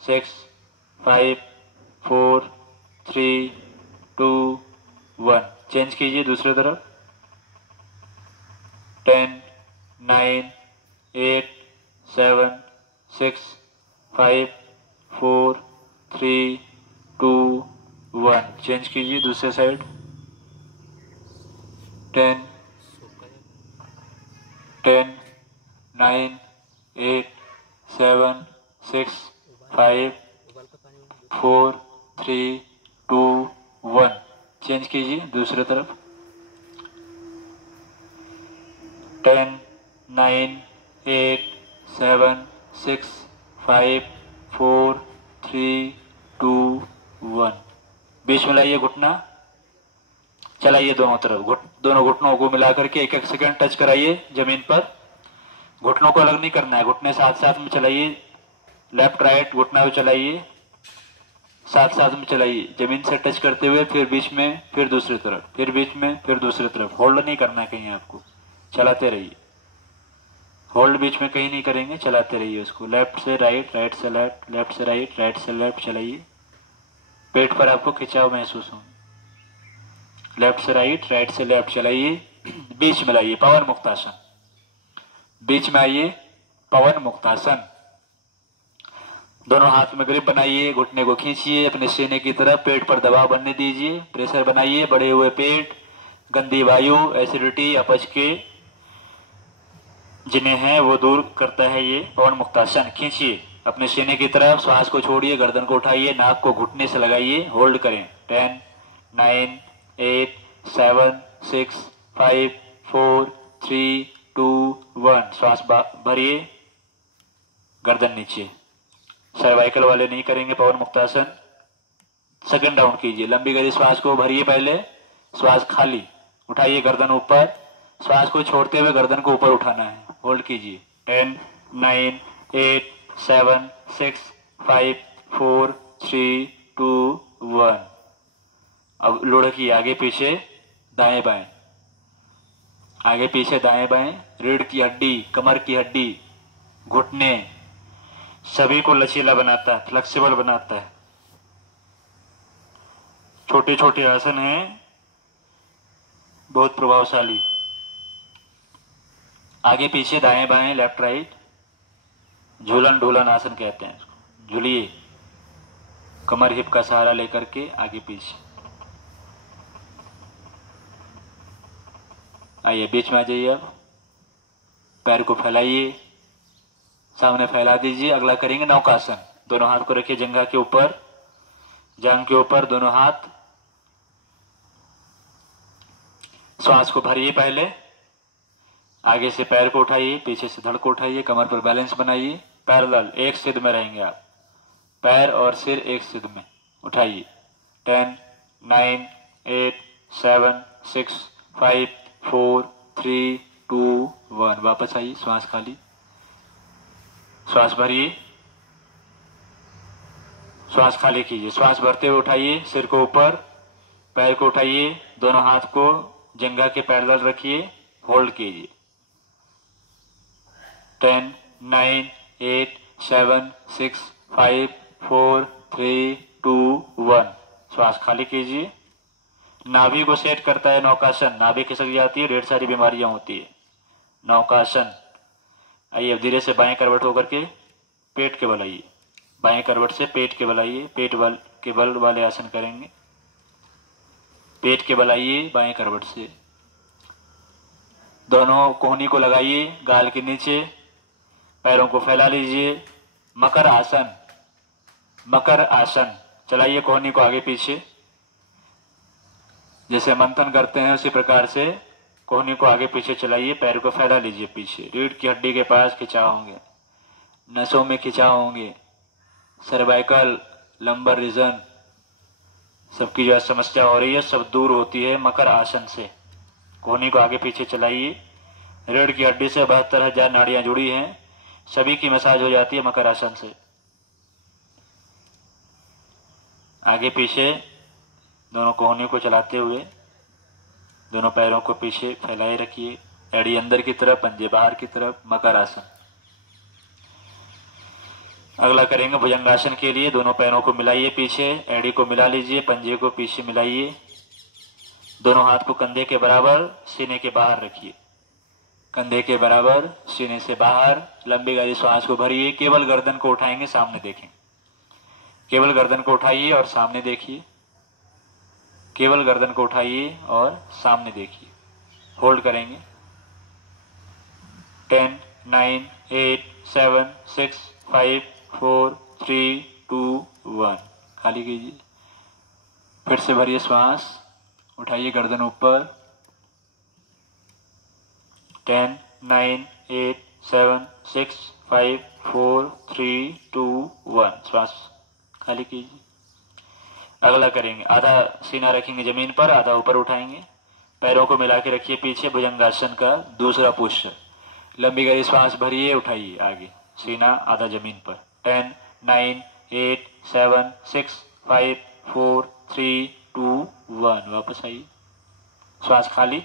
6 5 4 3 2 1। चेंज कीजिए, दूसरी तरफ, 10 9 8 7 6 5 4 3 2 1। चेंज कीजिए, दूसरे साइड, 10 10, 9, 8, 7, 6, 5, 4, 3, 2, 1। चेंज कीजिए दूसरी तरफ। 10, 9, 8, 7, 6, 5, 4, 3, 2, 1। बीच में लाइए घुटना, चलाइए दोनों तरफ। दोनों घुटनों को मिला करके 1-1 सेकंड टच कराइए जमीन पर। घुटनों को अलग नहीं करना है, घुटने साथ साथ में चलाइए। लेफ्ट राइट घुटना भी चलाइए, साथ साथ में चलाइए, जमीन से टच करते हुए, फिर बीच में, फिर दूसरी तरफ, फिर बीच में, फिर दूसरी तरफ। होल्ड नहीं करना है कहीं आपको, चलाते रहिए। होल्ड बीच में कहीं नहीं करेंगे, चलाते रहिए उसको। लेफ्ट से राइट, राइट से लेफ्ट, लेफ्ट से राइट, राइट से लेफ्ट चलाइए। पेट पर आपको खिंचाव महसूस हो। लेफ्ट से राइट, राइट से लेफ्ट चलाइए। बीच में लाइए, पवन मुक्तासन। बीच में आइए, पवन मुक्तासन। दोनों हाथ में ग्रिप बनाइए, घुटने को खींचिए अपने सीने की तरफ, पेट पर दबाव बनने दीजिए, प्रेशर बनाइए। बढ़े हुए पेट, गंदी वायु, एसिडिटी, अपच के जिन्हें है वो दूर करता है ये पवन मुक्तासन। खींचिए अपने सीने की तरफ, श्वास को छोड़िए, गर्दन को उठाइए, नाक को घुटने से लगाइए, होल्ड करें। 10, 9, 8, 7, 6, 5, 4, 3, 2, 1। श्वास भरिए, गर्दन नीचे। सर्वाइकल वाले नहीं करेंगे पवन मुक्तासन। सेकंड राउंड कीजिए, लंबी गहरी श्वास को भरिए। पहले श्वास खाली, उठाइए गर्दन ऊपर, श्वास को छोड़ते हुए गर्दन को ऊपर उठाना है। होल्ड कीजिए। 10, 9, 8, 7, 6, 5, 4, 3, 2, 1। अब लुढ़किए आगे पीछे, दाएं बाएं, आगे पीछे दाएं बाएं। रीढ़ की हड्डी, कमर की हड्डी, घुटने सभी को लचीला बनाता है, फ्लेक्सिबल बनाता है। छोटे छोटे आसन हैं, बहुत प्रभावशाली। आगे पीछे दाएं बाएं, लेफ्ट राइट, झूलन ढूलन आसन कहते हैं इसको। झूलिए, कमर हिप का सहारा लेकर के आगे पीछे। आइए बीच में आ जाइए। अब पैर को फैलाइए, सामने फैला दीजिए। अगला करेंगे नौकासन। दोनों हाथ को रखिए जंघा के ऊपर, जांघ के ऊपर दोनों हाथ। श्वास को भरिए। पहले आगे से पैर को उठाइए, पीछे से धड़ को उठाइए, कमर पर बैलेंस बनाइए। पैरेलल, एक सिद्ध में रहेंगे आप, पैर और सिर एक सिद्ध में उठाइए। 10, 9, 8, 7, 6, 5, 4, 3, 2, 1। वापस आइए, श्वास खाली, श्वास भरिए, श्वास खाली कीजिए। श्वास भरते हुए उठाइए सिर को ऊपर, पैर को उठाइए, दोनों हाथ को जंघा के पैरेलल रखिए, होल्ड कीजिए। 10, 9, 8, 7, 6, 5, 4, 3, 2, 1। श्वास खाली कीजिए। नाभि को सेट करता है नौकासन। नाभि खिसक जाती है, ढेर सारी बीमारियां होती है। नौकासन। आइए अब धीरे से बाएं करवट होकर के पेट के बल आइए। बाएं करवट से पेट के बल आइए, पेट बल के बल वाले आसन करेंगे। पेट के बल आइए बाएं करवट से। दोनों कोहनी को लगाइए गाल के नीचे, पैरों को फैला लीजिए। मकर आसन। मकर आसन। चलाइए कोहनी को आगे पीछे, जैसे मंथन करते हैं उसी प्रकार से कोहनी को आगे पीछे चलाइए। पैर को फैला लीजिए पीछे। रीढ़ की हड्डी के पास खिंचाव होंगे, नसों में खिंचाव होंगे, सर्वाइकल, लंबर रीजन, सबकी जो समस्या हो रही है सब दूर होती है मकर आसन से। कोहनी को आगे पीछे चलाइए। रीढ़ की हड्डी से 72,000 नाड़ियां जुड़ी हैं, सभी की मसाज हो जाती है मकर आसन से। आगे पीछे दोनों कोहनी को चलाते हुए दोनों पैरों को पीछे फैलाए रखिए। एड़ी अंदर की तरफ, पंजे बाहर की तरफ। मकर आसन। अगला करेंगे भुजंगासन के लिए। दोनों पैरों को मिलाइए पीछे, एड़ी को मिला लीजिए, पंजे को पीछे मिलाइए। दोनों हाथ को कंधे के बराबर सीने के बाहर रखिए, कंधे के बराबर सीने से बाहर। लंबी गहरी श्वास को भरिए। केवल गर्दन को उठाएंगे, सामने देखें। केवल गर्दन को उठाइए और सामने देखिए। केवल गर्दन को उठाइए और सामने देखिए। होल्ड करेंगे। 10, 9, 8, 7, 6, 5, 4, 3, 2, 1। खाली कीजिए। फिर से भरिए श्वास, उठाइए गर्दन ऊपर। 10, 9, 8, 7, 6, 5, 4, 3, 2, 1। श्वास खाली कीजिए। अगला करेंगे, आधा सीना रखेंगे जमीन पर, आधा ऊपर उठाएंगे। पैरों को मिला के रखिए पीछे, भुजंगासन का दूसरा पोस्चर। लंबी गहरी श्वास भरिए, उठाइए आगे, सीना आधा जमीन पर। 10, 9, 8, 7, 6, 5, 4, 3, 2, 1। वापस आइए, श्वास खाली।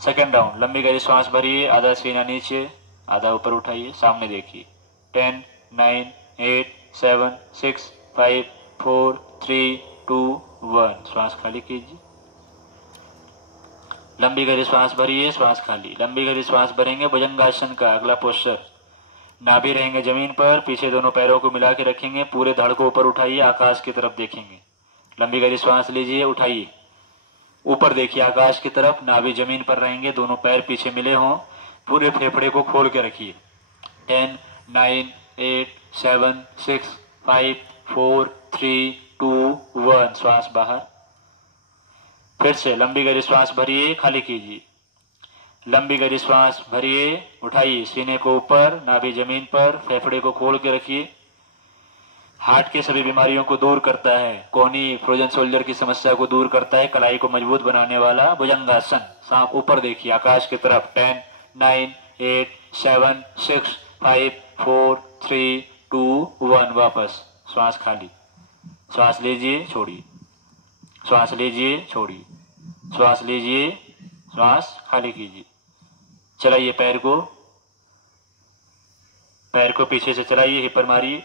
सेकंड राउंड, लंबी गहरी श्वास भरिए, आधा सीना नीचे, आधा ऊपर उठाइए, सामने देखिए। 10, 9, 8, 7, 6, 5, 4, 3, 2, 1। श्वास खाली कीजिए। लंबी गहरी श्वास भरिए, श्वास खाली। लंबी गहरी श्वास भरेंगे, भुजंगासन का अगला पोस्चर। नाभि रहेंगे जमीन पर, पीछे दोनों पैरों को मिला के रखेंगे, पूरे धड़ को ऊपर उठाइए, आकाश की तरफ देखेंगे। लंबी गहरी श्वास लीजिए, उठाइए, ऊपर देखिए आकाश की तरफ। नाभि जमीन पर रहेंगे, दोनों पैर पीछे मिले हों, पूरे फेफड़े को खोल के रखिए। 10, 9, 8, 7, 6, 5, 4, 3, 2, 1। श्वास बाहर। फिर से लंबी गहरी श्वास भरिए, खाली कीजिए। लंबी गहरी श्वास भरिए, उठाइए, सीने को ऊपर, नाभि जमीन पर, फेफड़े को खोल के रखिए। हार्ट के सभी बीमारियों को दूर करता है, कोहनी फ्रोजन सोल्जर की समस्या को दूर करता है, कलाई को मजबूत बनाने वाला भुजंगासन। सांप ऊपर देखिए आकाश की तरफ। 10, 9, 8, 7, 6, 5, 4, 3, 2, 1। वापस श्वास खाली। श्वास लीजिए, छोड़िए, श्वास लीजिए, छोड़िए, श्वास लीजिए, श्वास खाली कीजिए। चलाइए पैर को पीछे से चलाइए, हिप पर मारिए।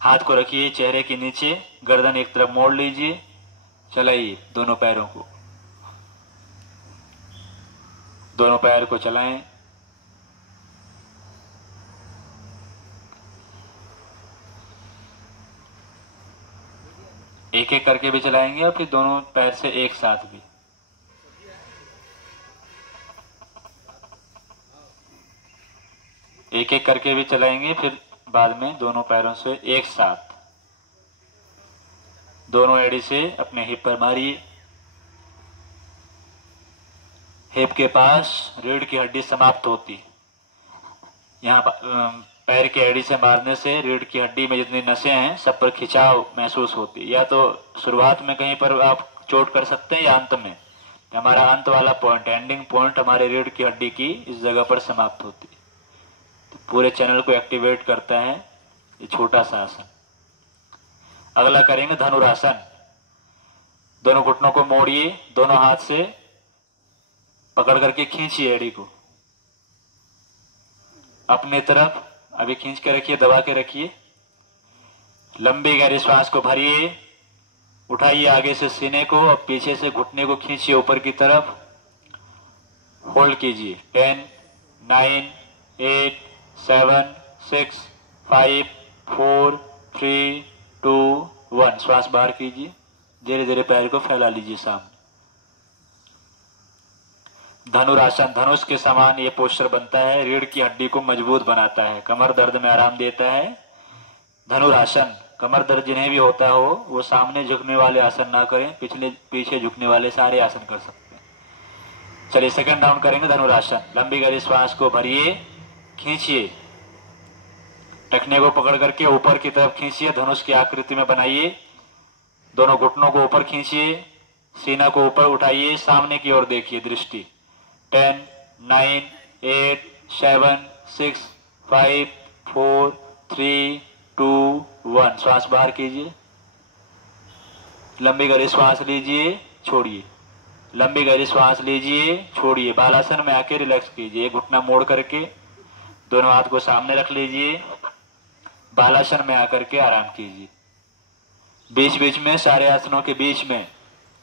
हाथ को रखिए चेहरे के नीचे, गर्दन एक तरफ मोड़ लीजिए, चलाइए दोनों पैरों को। दोनों पैर को चलाएं। एक एक करके भी चलाएंगे और फिर दोनों पैर से एक साथ भी। एक एक करके भी चलाएंगे, फिर बाद में दोनों पैरों से एक साथ। दोनों एड़ी से अपने हिप पर मारिए। हिप के पास रीढ़ की हड्डी समाप्त होती। यहाँ पैर की एड़ी से मारने से रीढ़ की हड्डी में जितनी नसें हैं सब पर खिंचाव महसूस होती। या तो शुरुआत में कहीं पर आप चोट कर सकते हैं या अंत में। हमारा अंत वाला पॉइंट, एंडिंग पॉइंट हमारे रीढ़ की हड्डी की इस जगह पर समाप्त होती। तो पूरे चैनल को एक्टिवेट करता है ये छोटा सा आसन। अगला करेंगे धनुरासन। दोनों घुटनों को मोड़िए, दोनों हाथ से पकड़ करके खींचिए एड़ी को अपने तरफ। अभी खींच के रखिए, दबा के रखिए। लंबी गहरी श्वास को भरिए, उठाइए आगे से सीने को और पीछे से घुटने को खींचिए ऊपर की तरफ। होल्ड कीजिए। 10, 9, 8, 7, 6, 5, 4, 3, 2, 1। श्वास बाहर कीजिए, धीरे धीरे पैर को फैला लीजिए सामने। धनुरासन, धनुष के समान ये पोस्चर बनता है, रीढ़ की हड्डी को मजबूत बनाता है, कमर दर्द में आराम देता है। धनुरासन, कमर दर्द जिन्हें भी होता हो वो सामने झुकने वाले आसन ना करें, पीछे झुकने वाले सारे आसन कर सकते हैं। चलिए सेकंड राउंड करेंगे धनुरासन। लंबी गहरी श्वास को भरिए, खींचिए, टखने को पकड़ करके ऊपर की तरफ खींचिए, धनुष की आकृति में बनाइए। दोनों घुटनों को ऊपर खींचिए, सीना को ऊपर उठाइए, सामने की ओर देखिए दृष्टि। 10, 9, 8, 7, 6, 5, 4, 3, 2, 1। श्वास बाहर कीजिए। लंबी गहरी श्वास लीजिए, छोड़िए। लंबी गहरी श्वास लीजिए, छोड़िए। बालासन में आके रिलैक्स कीजिए, घुटना मोड़ करके दोनों हाथ को सामने रख लीजिए। बालासन में आकर के आराम कीजिए। बीच बीच में सारे आसनों के बीच में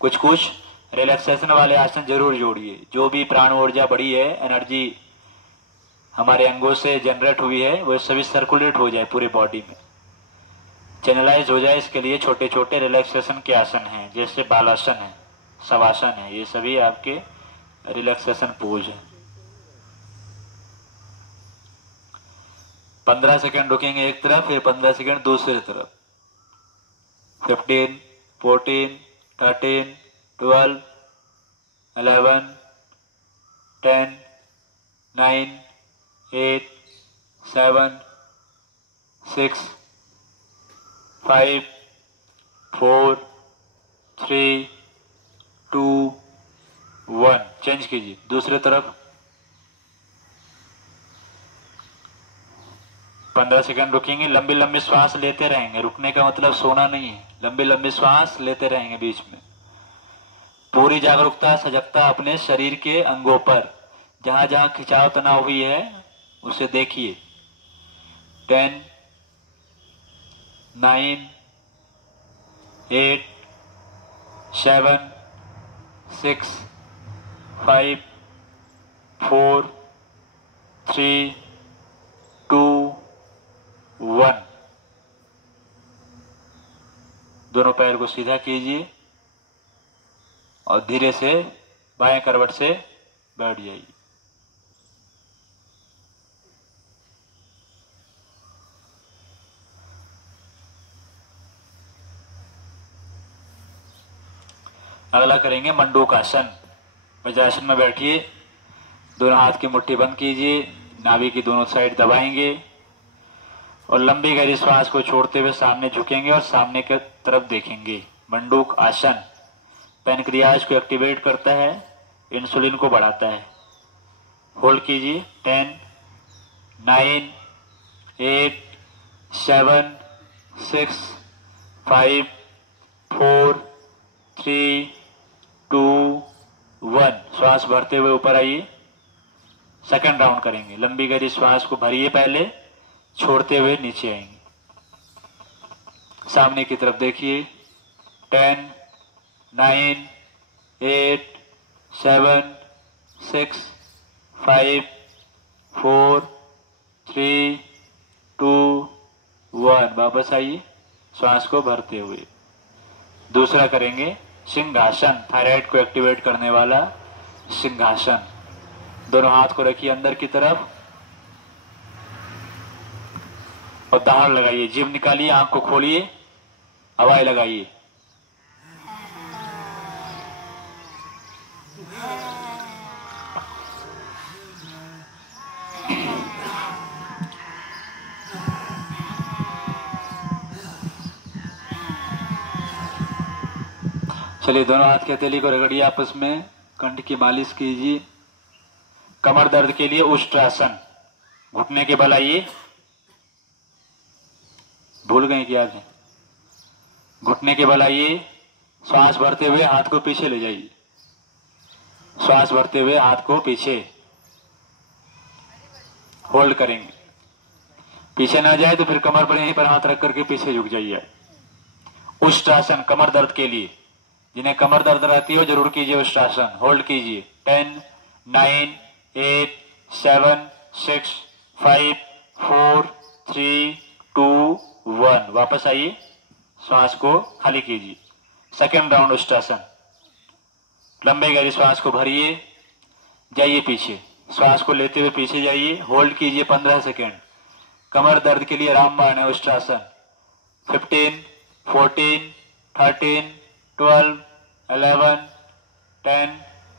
कुछ कुछ रिलैक्सेशन वाले आसन जरूर जोड़िए। जो भी प्राण ऊर्जा बढ़ी है, एनर्जी हमारे अंगों से जनरेट हुई है, वो सभी सर्कुलेट हो जाए पूरे बॉडी में, चैनलाइज हो जाए। इसके लिए छोटे छोटे रिलैक्सेशन के आसन हैं, जैसे बालासन है, शवासन है, ये सभी आपके रिलैक्सेशन पोज है। 15 सेकंड रुकेंगे एक तरफ, फिर 15 सेकंड दूसरी तरफ। 15, 14, 13, 12, 11, 10, 9, 8, 7, 6, 5, 4, 3, 2, 1। चेंज कीजिए दूसरी तरफ। 15 सेकंड रुकेंगे, लंबी लंबी श्वास लेते रहेंगे। रुकने का मतलब सोना नहीं है, लंबी लंबी श्वास लेते रहेंगे बीच में। पूरी जागरूकता सजगता अपने शरीर के अंगों पर, जहां जहां खिंचाव तनाव हुई है उसे देखिए। 10, 9, 8, 7, 6, 5, 4, 3, 2, 1। दोनों पैर को सीधा कीजिए और धीरे से बाएं करवट से बैठ जाइए। अगला करेंगे मंडूक आसन। वज्रासन में बैठिए, दोनों हाथ की मुट्ठी बंद कीजिए, नाभि की दोनों साइड दबाएंगे और लंबी गहरी श्वास को छोड़ते हुए सामने झुकेंगे और सामने की तरफ देखेंगे। मंडूक आसन पैनक्रियाज को एक्टिवेट करता है, इंसुलिन को बढ़ाता है। होल्ड कीजिए। 10, 9, 8, 7, 6, 5, 4, 3, 2, 1। श्वास भरते हुए ऊपर आइए। सेकंड राउंड करेंगे। लंबी गहरी श्वास को भरिए, पहले छोड़ते हुए नीचे आएंगे। सामने की तरफ देखिए। 10, 9, 8, 7, 6, 5, 4, 3, 2, 1। वापस आइए श्वास को भरते हुए। दूसरा करेंगे सिंहासन, थायराइड को एक्टिवेट करने वाला सिंहासन। दोनों हाथ को रखिए अंदर की तरफ और दहाड़ लगाइए। जीभ निकालिए, आंख को खोलिए, हवाएं लगाइए। चलिए, दोनों हाथ की हथेली को रगड़िए आपस में, कंठ की मालिश कीजिए। कमर दर्द के लिए उष्ट्रासन, घुटने के बल आइए। भूल गए क्या आपने? घुटने के बल आइए। श्वास भरते हुए हाथ को पीछे ले जाइए। श्वास भरते हुए हाथ को पीछे होल्ड करेंगे। पीछे ना जाए तो फिर कमर पर यहीं पर हाथ रख करके पीछे झुक जाइए। उष्ट्रासन कमर दर्द के लिए, जिन्हें कमर दर्द रहती हो जरूर कीजिए उष्ट्रासन। होल्ड कीजिए। 10, 9, 8, 7, 6, 5, 4, 3, 2, 1। वापस आइए, श्वास को खाली कीजिए। Second round Ushtrasana. लंबे गहरी श्वास को भरिए, जाइए पीछे। श्वास को लेते हुए पीछे जाइए। होल्ड कीजिए 15 सेकेंड। कमर दर्द के लिए रामबाण है उष्ट्रासन। 15, 14, 13, 12, 11, 10,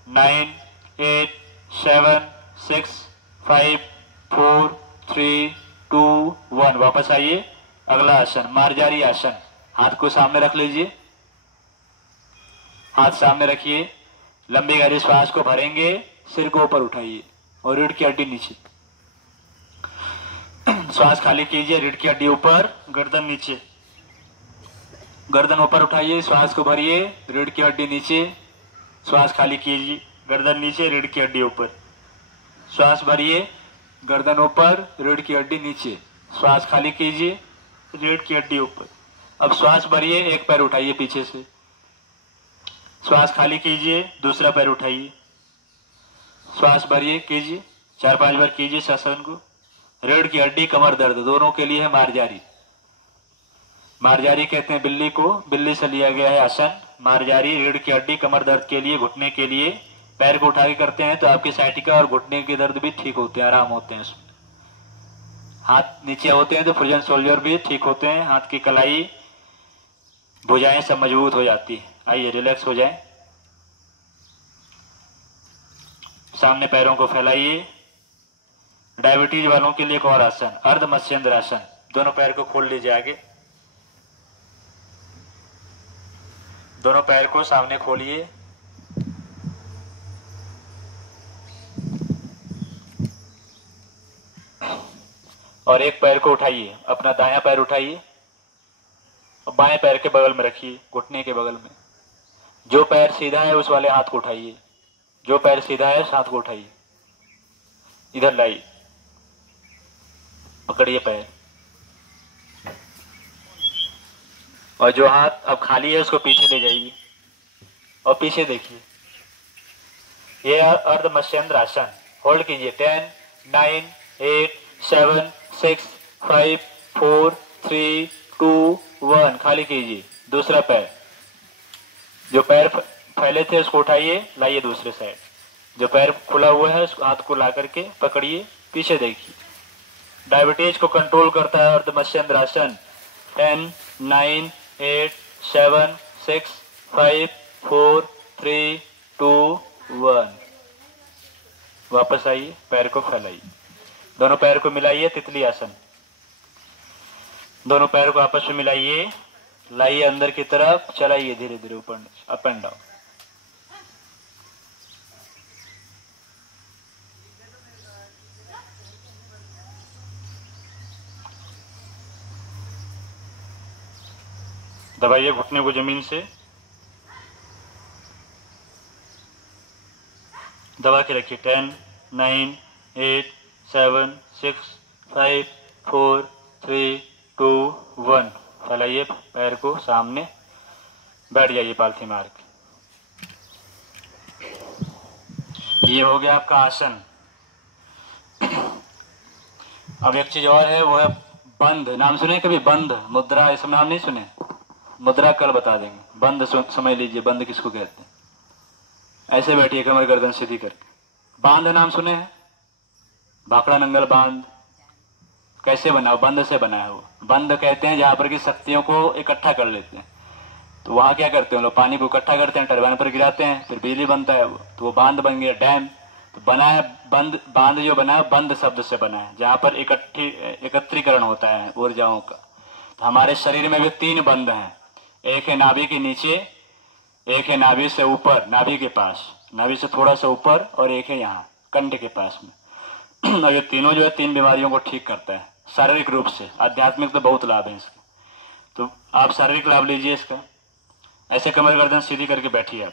9, 8, 7, 6, 5, 4, 3, 2, 1। वापस आइए। अगला आसन मार्जारी आसन। हाथ को सामने रख लीजिए, हाथ सामने रखिए। लंबी गहरी श्वास को भरेंगे, सिर को ऊपर उठाइए और रीढ़ की हड्डी नीचे। श्वास खाली कीजिए, रीढ़ की हड्डी ऊपर, गर्दन नीचे। गर्दन ऊपर उठाइए, श्वास को भरिए, रीढ़ की हड्डी नीचे। श्वास खाली कीजिए, गर्दन नीचे, रीढ़ की हड्डी ऊपर। श्वास भरिए, गर्दन ऊपर, रीढ़ की हड्डी नीचे। श्वास खाली कीजिए, रीढ़ की हड्डी ऊपर। अब श्वास भरिए, एक पैर उठाइए पीछे से। श्वास खाली कीजिए, दूसरा पैर उठाइए। श्वास भरिए, कीजिए 4-5 बार कीजिए इस आसन को। रीढ़ की हड्डी कमर दर्द दोनों के लिए है मार्जारी। मार्जारी कहते हैं बिल्ली को, बिल्ली से लिया गया है आसन मार्जारी। रीढ़ की हड्डी कमर दर्द के लिए, घुटने के लिए। पैर को उठा के करते हैं तो आपकी साइटिका और घुटने के दर्द भी ठीक होते हैं, आराम होते हैं उसमें। हाथ नीचे होते हैं तो फ्रोजन शोल्डर भी ठीक होते हैं, हाथ की कलाई भुजाएं सब मजबूत हो जाती है। आइए रिलैक्स हो जाएं। सामने पैरों को फैलाइए। डायबिटीज वालों के लिए एक और आसन, अर्ध मत्स्येंद्र आसन। दोनों पैर को खोल लीजिए आगे, दोनों पैर को सामने खोलिए। और एक पैर को उठाइए, अपना दायां पैर उठाइए और बाएं पैर के बगल में रखिए, घुटने के बगल में। जो पैर सीधा है उस वाले हाथ को उठाइए, जो पैर सीधा है उस हाथ को उठाइए, इधर लाइए, पकड़िए पैर। और जो हाथ अब खाली है उसको पीछे ले जाइए और पीछे देखिए। ये अर्ध मत्स्येंद्र आसन। होल्ड कीजिए। 10, 9, 8, 7, 6, 5, 4, 3, 2, 1। खाली कीजिए। दूसरा पैर, जो पैर फैले थे उसको उठाइए, लाइए दूसरे साइड। जो पैर खुला हुआ है उस हाथ को ला करके पकड़िए, पीछे देखिए। डायबिटीज को कंट्रोल करता है अर्ध मत्स्येंद्र आसन। 10, 9, 8, 7, 6, 5, 4, 3, 2, 1। वापस आइए, पैर को फैलाइए, दोनों पैर को मिलाइए, तितली आसन। दोनों पैर को आपस में मिलाइए, लाइए अंदर की तरफ, चलाइए धीरे धीरे ऊपर, अप एंड डाउन। दबाइए घुटने को जमीन से, दबा के रखिए। 10, 9, 8, 7, 6, 5, 4, 3, 2, 1। फैलाइए पैर को सामने, बैठ जाइए पालथी मार के। ये हो गया आपका आसन। अब एक चीज और है, वो है बंद। नाम सुने कभी? बंद मुद्रा, ये सब नाम नहीं सुने? मुद्रा कल बता देंगे। बंद समझ लीजिए, बंद किसको कहते हैं। ऐसे बैठिए कमर गर्दन सीधी करके। बांध नाम सुने हैं? भाखड़ा नंगल बांध कैसे बना? हो बंद से बना है। वो बंद कहते हैं जहां पर की शक्तियों को इकट्ठा कर लेते हैं। तो वहां क्या करते हैं लोग? पानी को इकट्ठा करते हैं, टरबाइन पर गिराते हैं, फिर बिजली बनता है। वो तो वो बांध बन गया, डैम। तो बना है बंद। बांध जो बना है बंद शब्द से बना है, जहां पर एकत्रीकरण होता है ऊर्जाओं का। तो हमारे शरीर में भी 3 बंध हैं। एक है नाभि के नीचे, एक है नाभि से ऊपर, नाभि के पास, नाभि से थोड़ा सा ऊपर, और एक है यहाँ कंठ के पास में। और ये तीनों जो है 3 बीमारियों को ठीक करता है शारीरिक रूप से। आध्यात्मिक तो बहुत लाभ है इसका, तो आप शारीरिक लाभ लीजिए इसका। ऐसे कमर गर्दन सीधी करके बैठिए आप,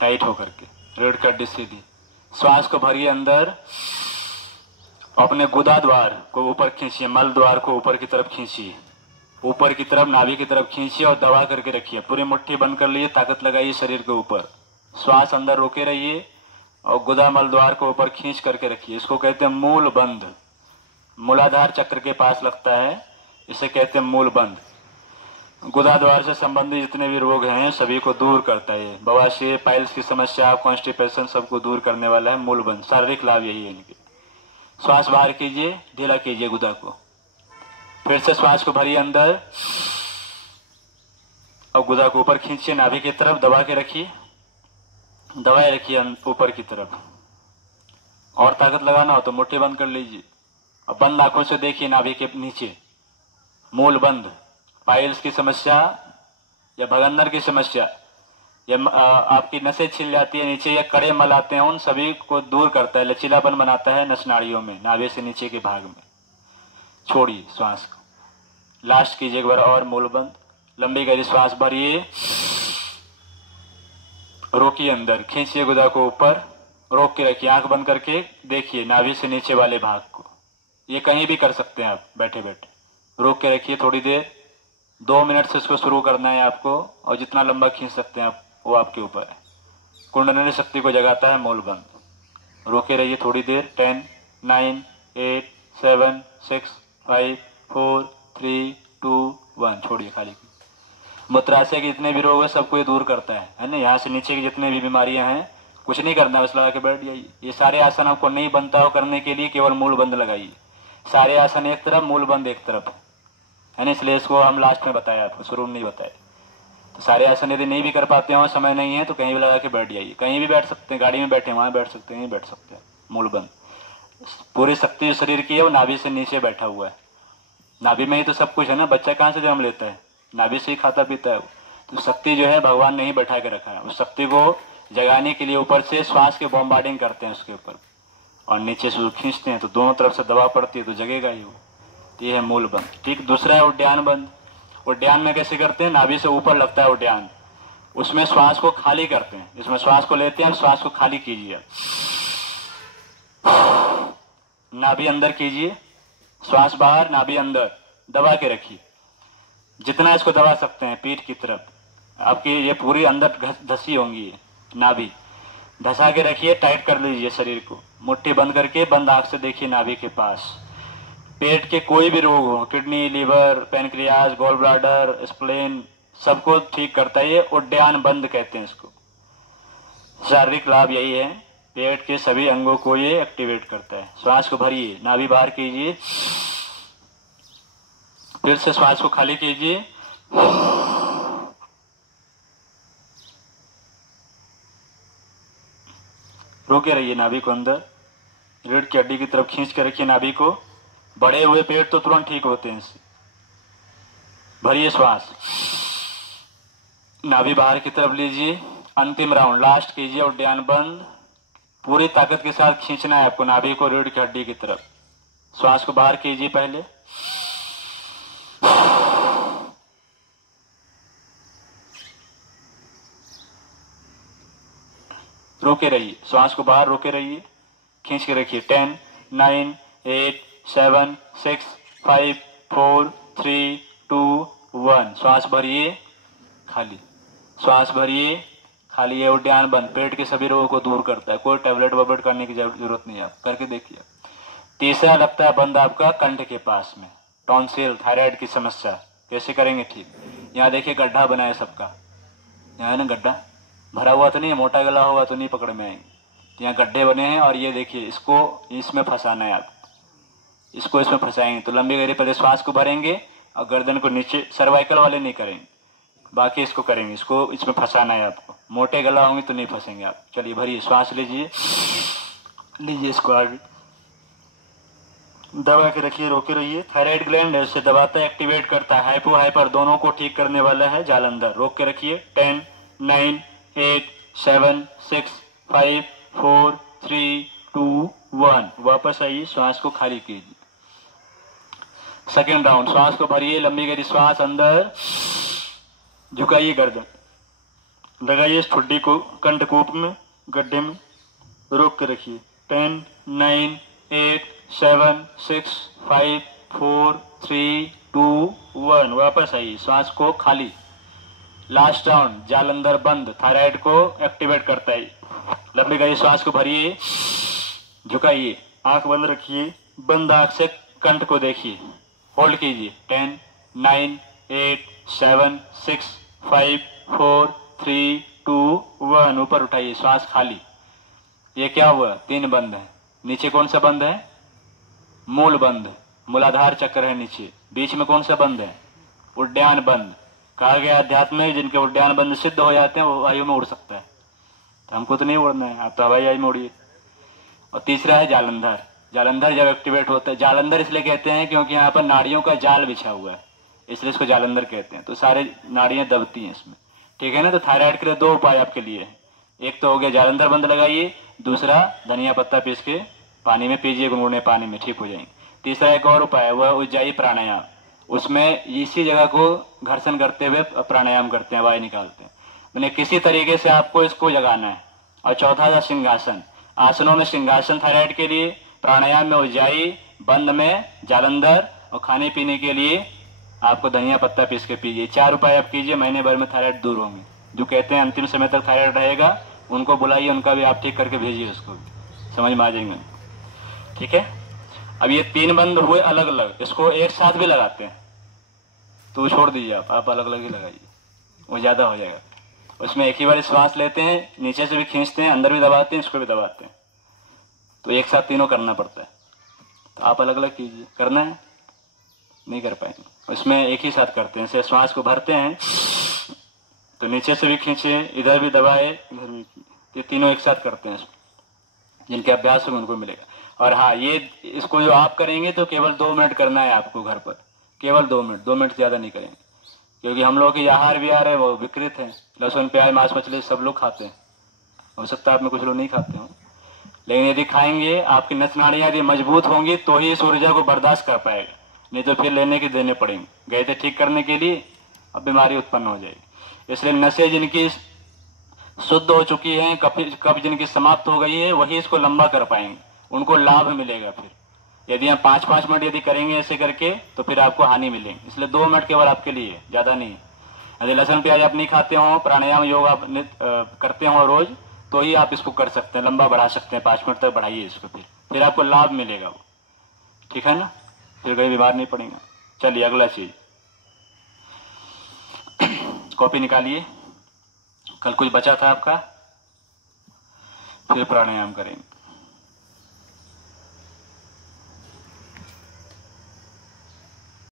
टाइट होकर के, रीढ़ की हड्डी सीधी। श्वास को भरिए अंदर, अपने गुदा द्वार को ऊपर खींचिए, मल द्वार को ऊपर की तरफ खींचिए, ऊपर की तरफ नाभि की तरफ खींचिए और दबा करके रखिए। पूरी मुट्ठी बंद कर लिए, ताकत लगाइए शरीर के ऊपर। श्वास अंदर रोके रहिए और गुदा मल द्वार को ऊपर खींच करके रखिए। इसको कहते हैं मूल बंद। मूलाधार चक्र के पास लगता है, इसे कहते हैं मूल बंद। गुदा द्वार से संबंधित जितने भी रोग हैं सभी को दूर करता है। बवासीर, पाइल्स की समस्या, कॉन्स्टिपेशन, सबको दूर करने वाला है मूल बंद। शारीरिक लाभ यही है इनके। श्वास बाहर कीजिए, ढीला कीजिए गुदा को। फिर से श्वास को भरिए अंदर और गुदा को ऊपर खींचिए, नाभि की तरफ दबा के रखिए, दबाए रखिए ऊपर की तरफ। और ताकत लगाना हो तो मुट्ठी बंद कर लीजिए और बंद आंखों से देखिए नाभि के नीचे, मूल बंद। पाइल्स की समस्या या भगंदर की समस्या या आपकी नसें छिल जाती है नीचे या कड़े मल आते हैं, उन सभी को दूर करता है, लचीलापन बनाता है नस नाड़ियों में, नाभि से नीचे के भाग में। छोड़िए श्वास को, लास्ट कीजिए एक बार और मूल बंद। लंबी गहरी श्वास भरिए, रोकिए अंदर, खींचिए गुदा को ऊपर, रोक के रखिए, आंख बंद करके देखिए नाभि से नीचे वाले भाग को। ये कहीं भी कर सकते हैं आप बैठे बैठे। रोक के रखिए थोड़ी देर, 2 मिनट से इसको शुरू करना है आपको, और जितना लंबा खींच सकते हैं आप वो आपके ऊपर है। कुंडलिनी शक्ति को जगाता है मूल बंद। रोके रहिए थोड़ी देर। 10, 9, 8, 7, 6, 5, 4, 3, 2, 1। छोड़िए खाली। मूत्राशय के जितने भी रोग है सबको ये दूर करता है ना। यहाँ से नीचे की जितने भी बीमारियां हैं, कुछ नहीं करना, बस लगा के बैठ जाइए। ये सारे आसन आपको नहीं बनता हो करने के लिए, केवल मूल बंद लगाइए। सारे आसन एक तरफ, मूल बंद एक तरफ है ना, इसलिए इसको हम लास्ट में बताया, आपको शुरू में नहीं बताया। तो सारे आसन यदि नहीं भी कर पाते हो, समय नहीं है, तो कहीं भी लगा के बैठ जाइए। कहीं भी बैठ सकते हैं, गाड़ी में बैठे वहां बैठ सकते हैं, बैठ सकते हैं, मूल बंद। पूरी शक्ति शरीर की है वो नाभि से नीचे बैठा हुआ है। नाभि में ही तो सब कुछ है ना, बच्चा कहाँ से जन्म लेता है, नाभि से ही खाता पीता है। तो शक्ति जो है भगवान ने ही बैठा के रखा है। उस शक्ति को जगाने के लिए ऊपर से श्वास के बॉम्बार्डिंग करते हैं उसके ऊपर, और नीचे से खींचते हैं तो दोनों तरफ से दबाव पड़ती है तो जगेगा ही वो। ये है मूल बंद। ठीक, दूसरा है उड्डयन बंद। उड्डयन में कैसे करते हैं, नाभि से ऊपर लगता है उड्डयन, उसमें श्वास को खाली करते हैं। इसमें श्वास को लेते हैं, श्वास को खाली कीजिए, नाभि अंदर कीजिए, श्वास बाहर, नाभि अंदर, दबा के रखिए। जितना इसको दबा सकते हैं पीठ की तरफ, आपकी ये पूरी अंदर धसी होंगी ये नाभि, धसा के रखिए, टाइट कर लीजिए शरीर को, मुट्ठी बंद करके बंद आंख से देखिए नाभि के पास। पेट के कोई भी रोग हो, kidney, liver, pancreas, gall bladder, spleen, सबको ठीक करता है ये। उड्डयन बंद कहते हैं इसको। शारीरिक लाभ यही है, पेट के सभी अंगों को ये एक्टिवेट करता है। श्वास को भरिए, नाभि बाहर कीजिए, फिर से श्वास को खाली कीजिए, रोके रहिए नाभि को अंदर, रीढ़ की हड्डी की तरफ खींच के रखिए नाभि को। बड़े हुए पेट तो तुरंत ठीक होते हैं इससे। भरिए श्वास, नाभि बाहर की तरफ लीजिए। अंतिम राउंड लास्ट कीजिए, उड्डयन बंद। पूरी ताकत के साथ खींचना है आपको नाभि को रीढ़ की हड्डी की तरफ। श्वास को बाहर कीजिए पहले, रोके रहिए, श्वास को बाहर रोके रहिए, खींच के रखिए। 10, 9, 8, 7, 6, 5, 4, 3, 2, 1। श्वास भरिए, खाली, श्वास भरिए, खाली। ये उड्डयन बंद पेट के सभी रोगों को दूर करता है। कोई टैबलेट वैबलेट करने की जरूरत नहीं है, आप करके देखिए। तीसरा लगता है बंद आपका कंठ के पास में, टॉन्सिल, थायराइड की समस्या। कैसे करेंगे ठीक, यहाँ देखिए गड्ढा बना है सबका, यहाँ है ना गड्ढा, भरा हुआ तो नहीं है, मोटा गला हुआ तो नहीं पकड़ में आएंगे। यहाँ गड्ढे बने हैं और ये देखिए इसको इसमें फंसाना है आप, इसको इसमें फंसाएंगे तो लंबी गहरी पहले श्वास को भरेंगे और गर्दन को नीचे, सर्वाइकल वाले नहीं करेंगे, बाकी इसको करेंगे। इसको इसमें फंसाना है आपको, मोटे गला होंगे तो नहीं फंसेंगे आप। चलिए भरिए, श्वास लीजिए, लीजिए, इसको आगे दबा के रखिए, रोके रहिए। थायराइड ग्लैंड है, उससे दबाता है, एक्टिवेट करता है। हाइपो हाइपर दोनों को ठीक करने वाला है जालंधर। रोक के रखिए। 10, 9, 8, 7, 6, 5, 4, 3, 2, 1। वापस आइए, श्वास को खाली कीजिए। सेकेंड राउंड, श्वास को भरिए, लंबी गहरी श्वास अंदर, झुकाइए गर्दन, लगाइए इस ठुड्डी को कंठकूप में, गड्ढे में, रोक के रखिए। 10, 9, 8, 7, 6, 5, 4, 3, 2, 1। वापस आइए, श्वास को खाली। लास्ट राउंड, जालंधर बंद, थायराइड को एक्टिवेट करता है। लंबी गहरी श्वास को भरिए, झुकाइए, आंख बंद रखिए, बंद आंख से कंठ को देखिए, होल्ड कीजिए। 10, 9, 8, 7, 6, 5, 4, 3, 2, 1। ऊपर उठाइए, श्वास खाली। ये क्या हुआ, 3 बंद है। नीचे कौन सा बंद है, मूल बंद, मूलाधार चक्र है नीचे। बीच में कौन सा बंद है, उड्डयन बंद। कहा गया अध्यात्म में जिनके उड्डयन बंद सिद्ध हो जाते हैं वो वायु में उड़ सकता है, तो हमको तो नहीं उड़ना है, आप तो हवाई जहाज में उड़िए। और तीसरा है जालंधर। जालंधर जब एक्टिवेट होता है, जालंधर इसलिए कहते हैं क्योंकि यहाँ पर नाड़ियों का जाल बिछा हुआ है, इसलिए इसको जालंधर कहते हैं। तो सारे नाड़ियां दबती हैं इसमें, ठीक है ना। तो थायराइड के लिए 2 उपाय आपके लिए है। एक तो हो गया जालंधर बंद लगाइए, दूसरा धनिया पत्ता पीस के पानी में पीजिए, गुनगुने पानी में, ठीक हो जाएंगे। तीसरा एक और उपाय है, वह उज्जाई प्राणायाम। उसमें इसी जगह को घर्षण करते हुए प्राणायाम करते हैं, वायु निकालते हैं। मैंने किसी तरीके से आपको इसको जगाना है। और चौथा था सिंहासन। आसनों में सिंहासन थायराइड के लिए, प्राणायाम में उज्जाई, बंद में जालंधर, और खाने पीने के लिए आपको धनिया पत्ता पीस के पीजिए। 4 उपाय आप कीजिए, महीने भर में थायराइड दूर होंगे। जो कहते हैं अंतिम समय तक थायराइड रहेगा, उनको बुलाइए, उनका भी आप ठीक करके भेजिए, उसको भी समझ में आ जाएंगे, ठीक है। अब ये 3 बंद हुए अलग अलग, इसको एक साथ भी लगाते हैं तो छोड़ दीजिए, आप अलग अलग ही लगाइए, वो ज्यादा हो जाएगा। उसमें एक ही बार श्वास लेते हैं, नीचे से भी खींचते हैं, अंदर भी दबाते हैं, इसको भी दबाते हैं, तो एक साथ तीनों करना पड़ता है। तो आप अलग अलग कीजिए, करना है नहीं कर पाएंगे, उसमें एक ही साथ करते हैं। जैसे श्वास को भरते हैं तो नीचे से भी खींचे, इधर भी दबाए, इधर भी, ये तीनों एक साथ करते हैं। जिनके अभ्यास होंगे उनको मिलेगा। और हाँ, ये इसको जो आप करेंगे तो केवल 2 मिनट करना है आपको घर पर, केवल 2 मिनट, 2 मिनट ज़्यादा नहीं करेंगे, क्योंकि हम लोग की आहार विहार है वो विकृत है, लहसुन प्याज मांस मछली सब लोग खाते हैं, हो सकता है आप में कुछ लोग नहीं खाते हो, लेकिन यदि खाएंगे आपकी नस नाड़ियाँ यदि मजबूत होंगी तो ही इस ऊर्जा को बर्दाश्त कर पाएगा, नहीं तो फिर लेने के देने पड़ेंगे। गए थे ठीक करने के लिए, अब बीमारी उत्पन्न हो जाएगी। इसलिए नसें जिनकी शुद्ध हो चुकी हैं, कब्ज जिनकी समाप्त हो गई है, वही इसको लंबा कर पाएंगे, उनको लाभ मिलेगा। फिर यदि हम 5-5 मिनट यदि करेंगे ऐसे करके तो फिर आपको हानि मिलेगी। इसलिए 2 मिनट केवल आपके लिए, ज़्यादा नहीं। यदि लहसुन प्याज आप नहीं खाते हो, प्राणायाम योग आप करते हो रोज, तो ही आप इसको कर सकते हैं, लंबा बढ़ा सकते हैं, 5 मिनट तक बढ़ाइए इसको, फिर आपको लाभ मिलेगा वो, ठीक है ना, फिर कहीं बीमार नहीं पड़ेगा। चलिए अगला चीज, कॉपी निकालिए, कल कुछ बचा था आपका, फिर प्राणायाम करेंगे।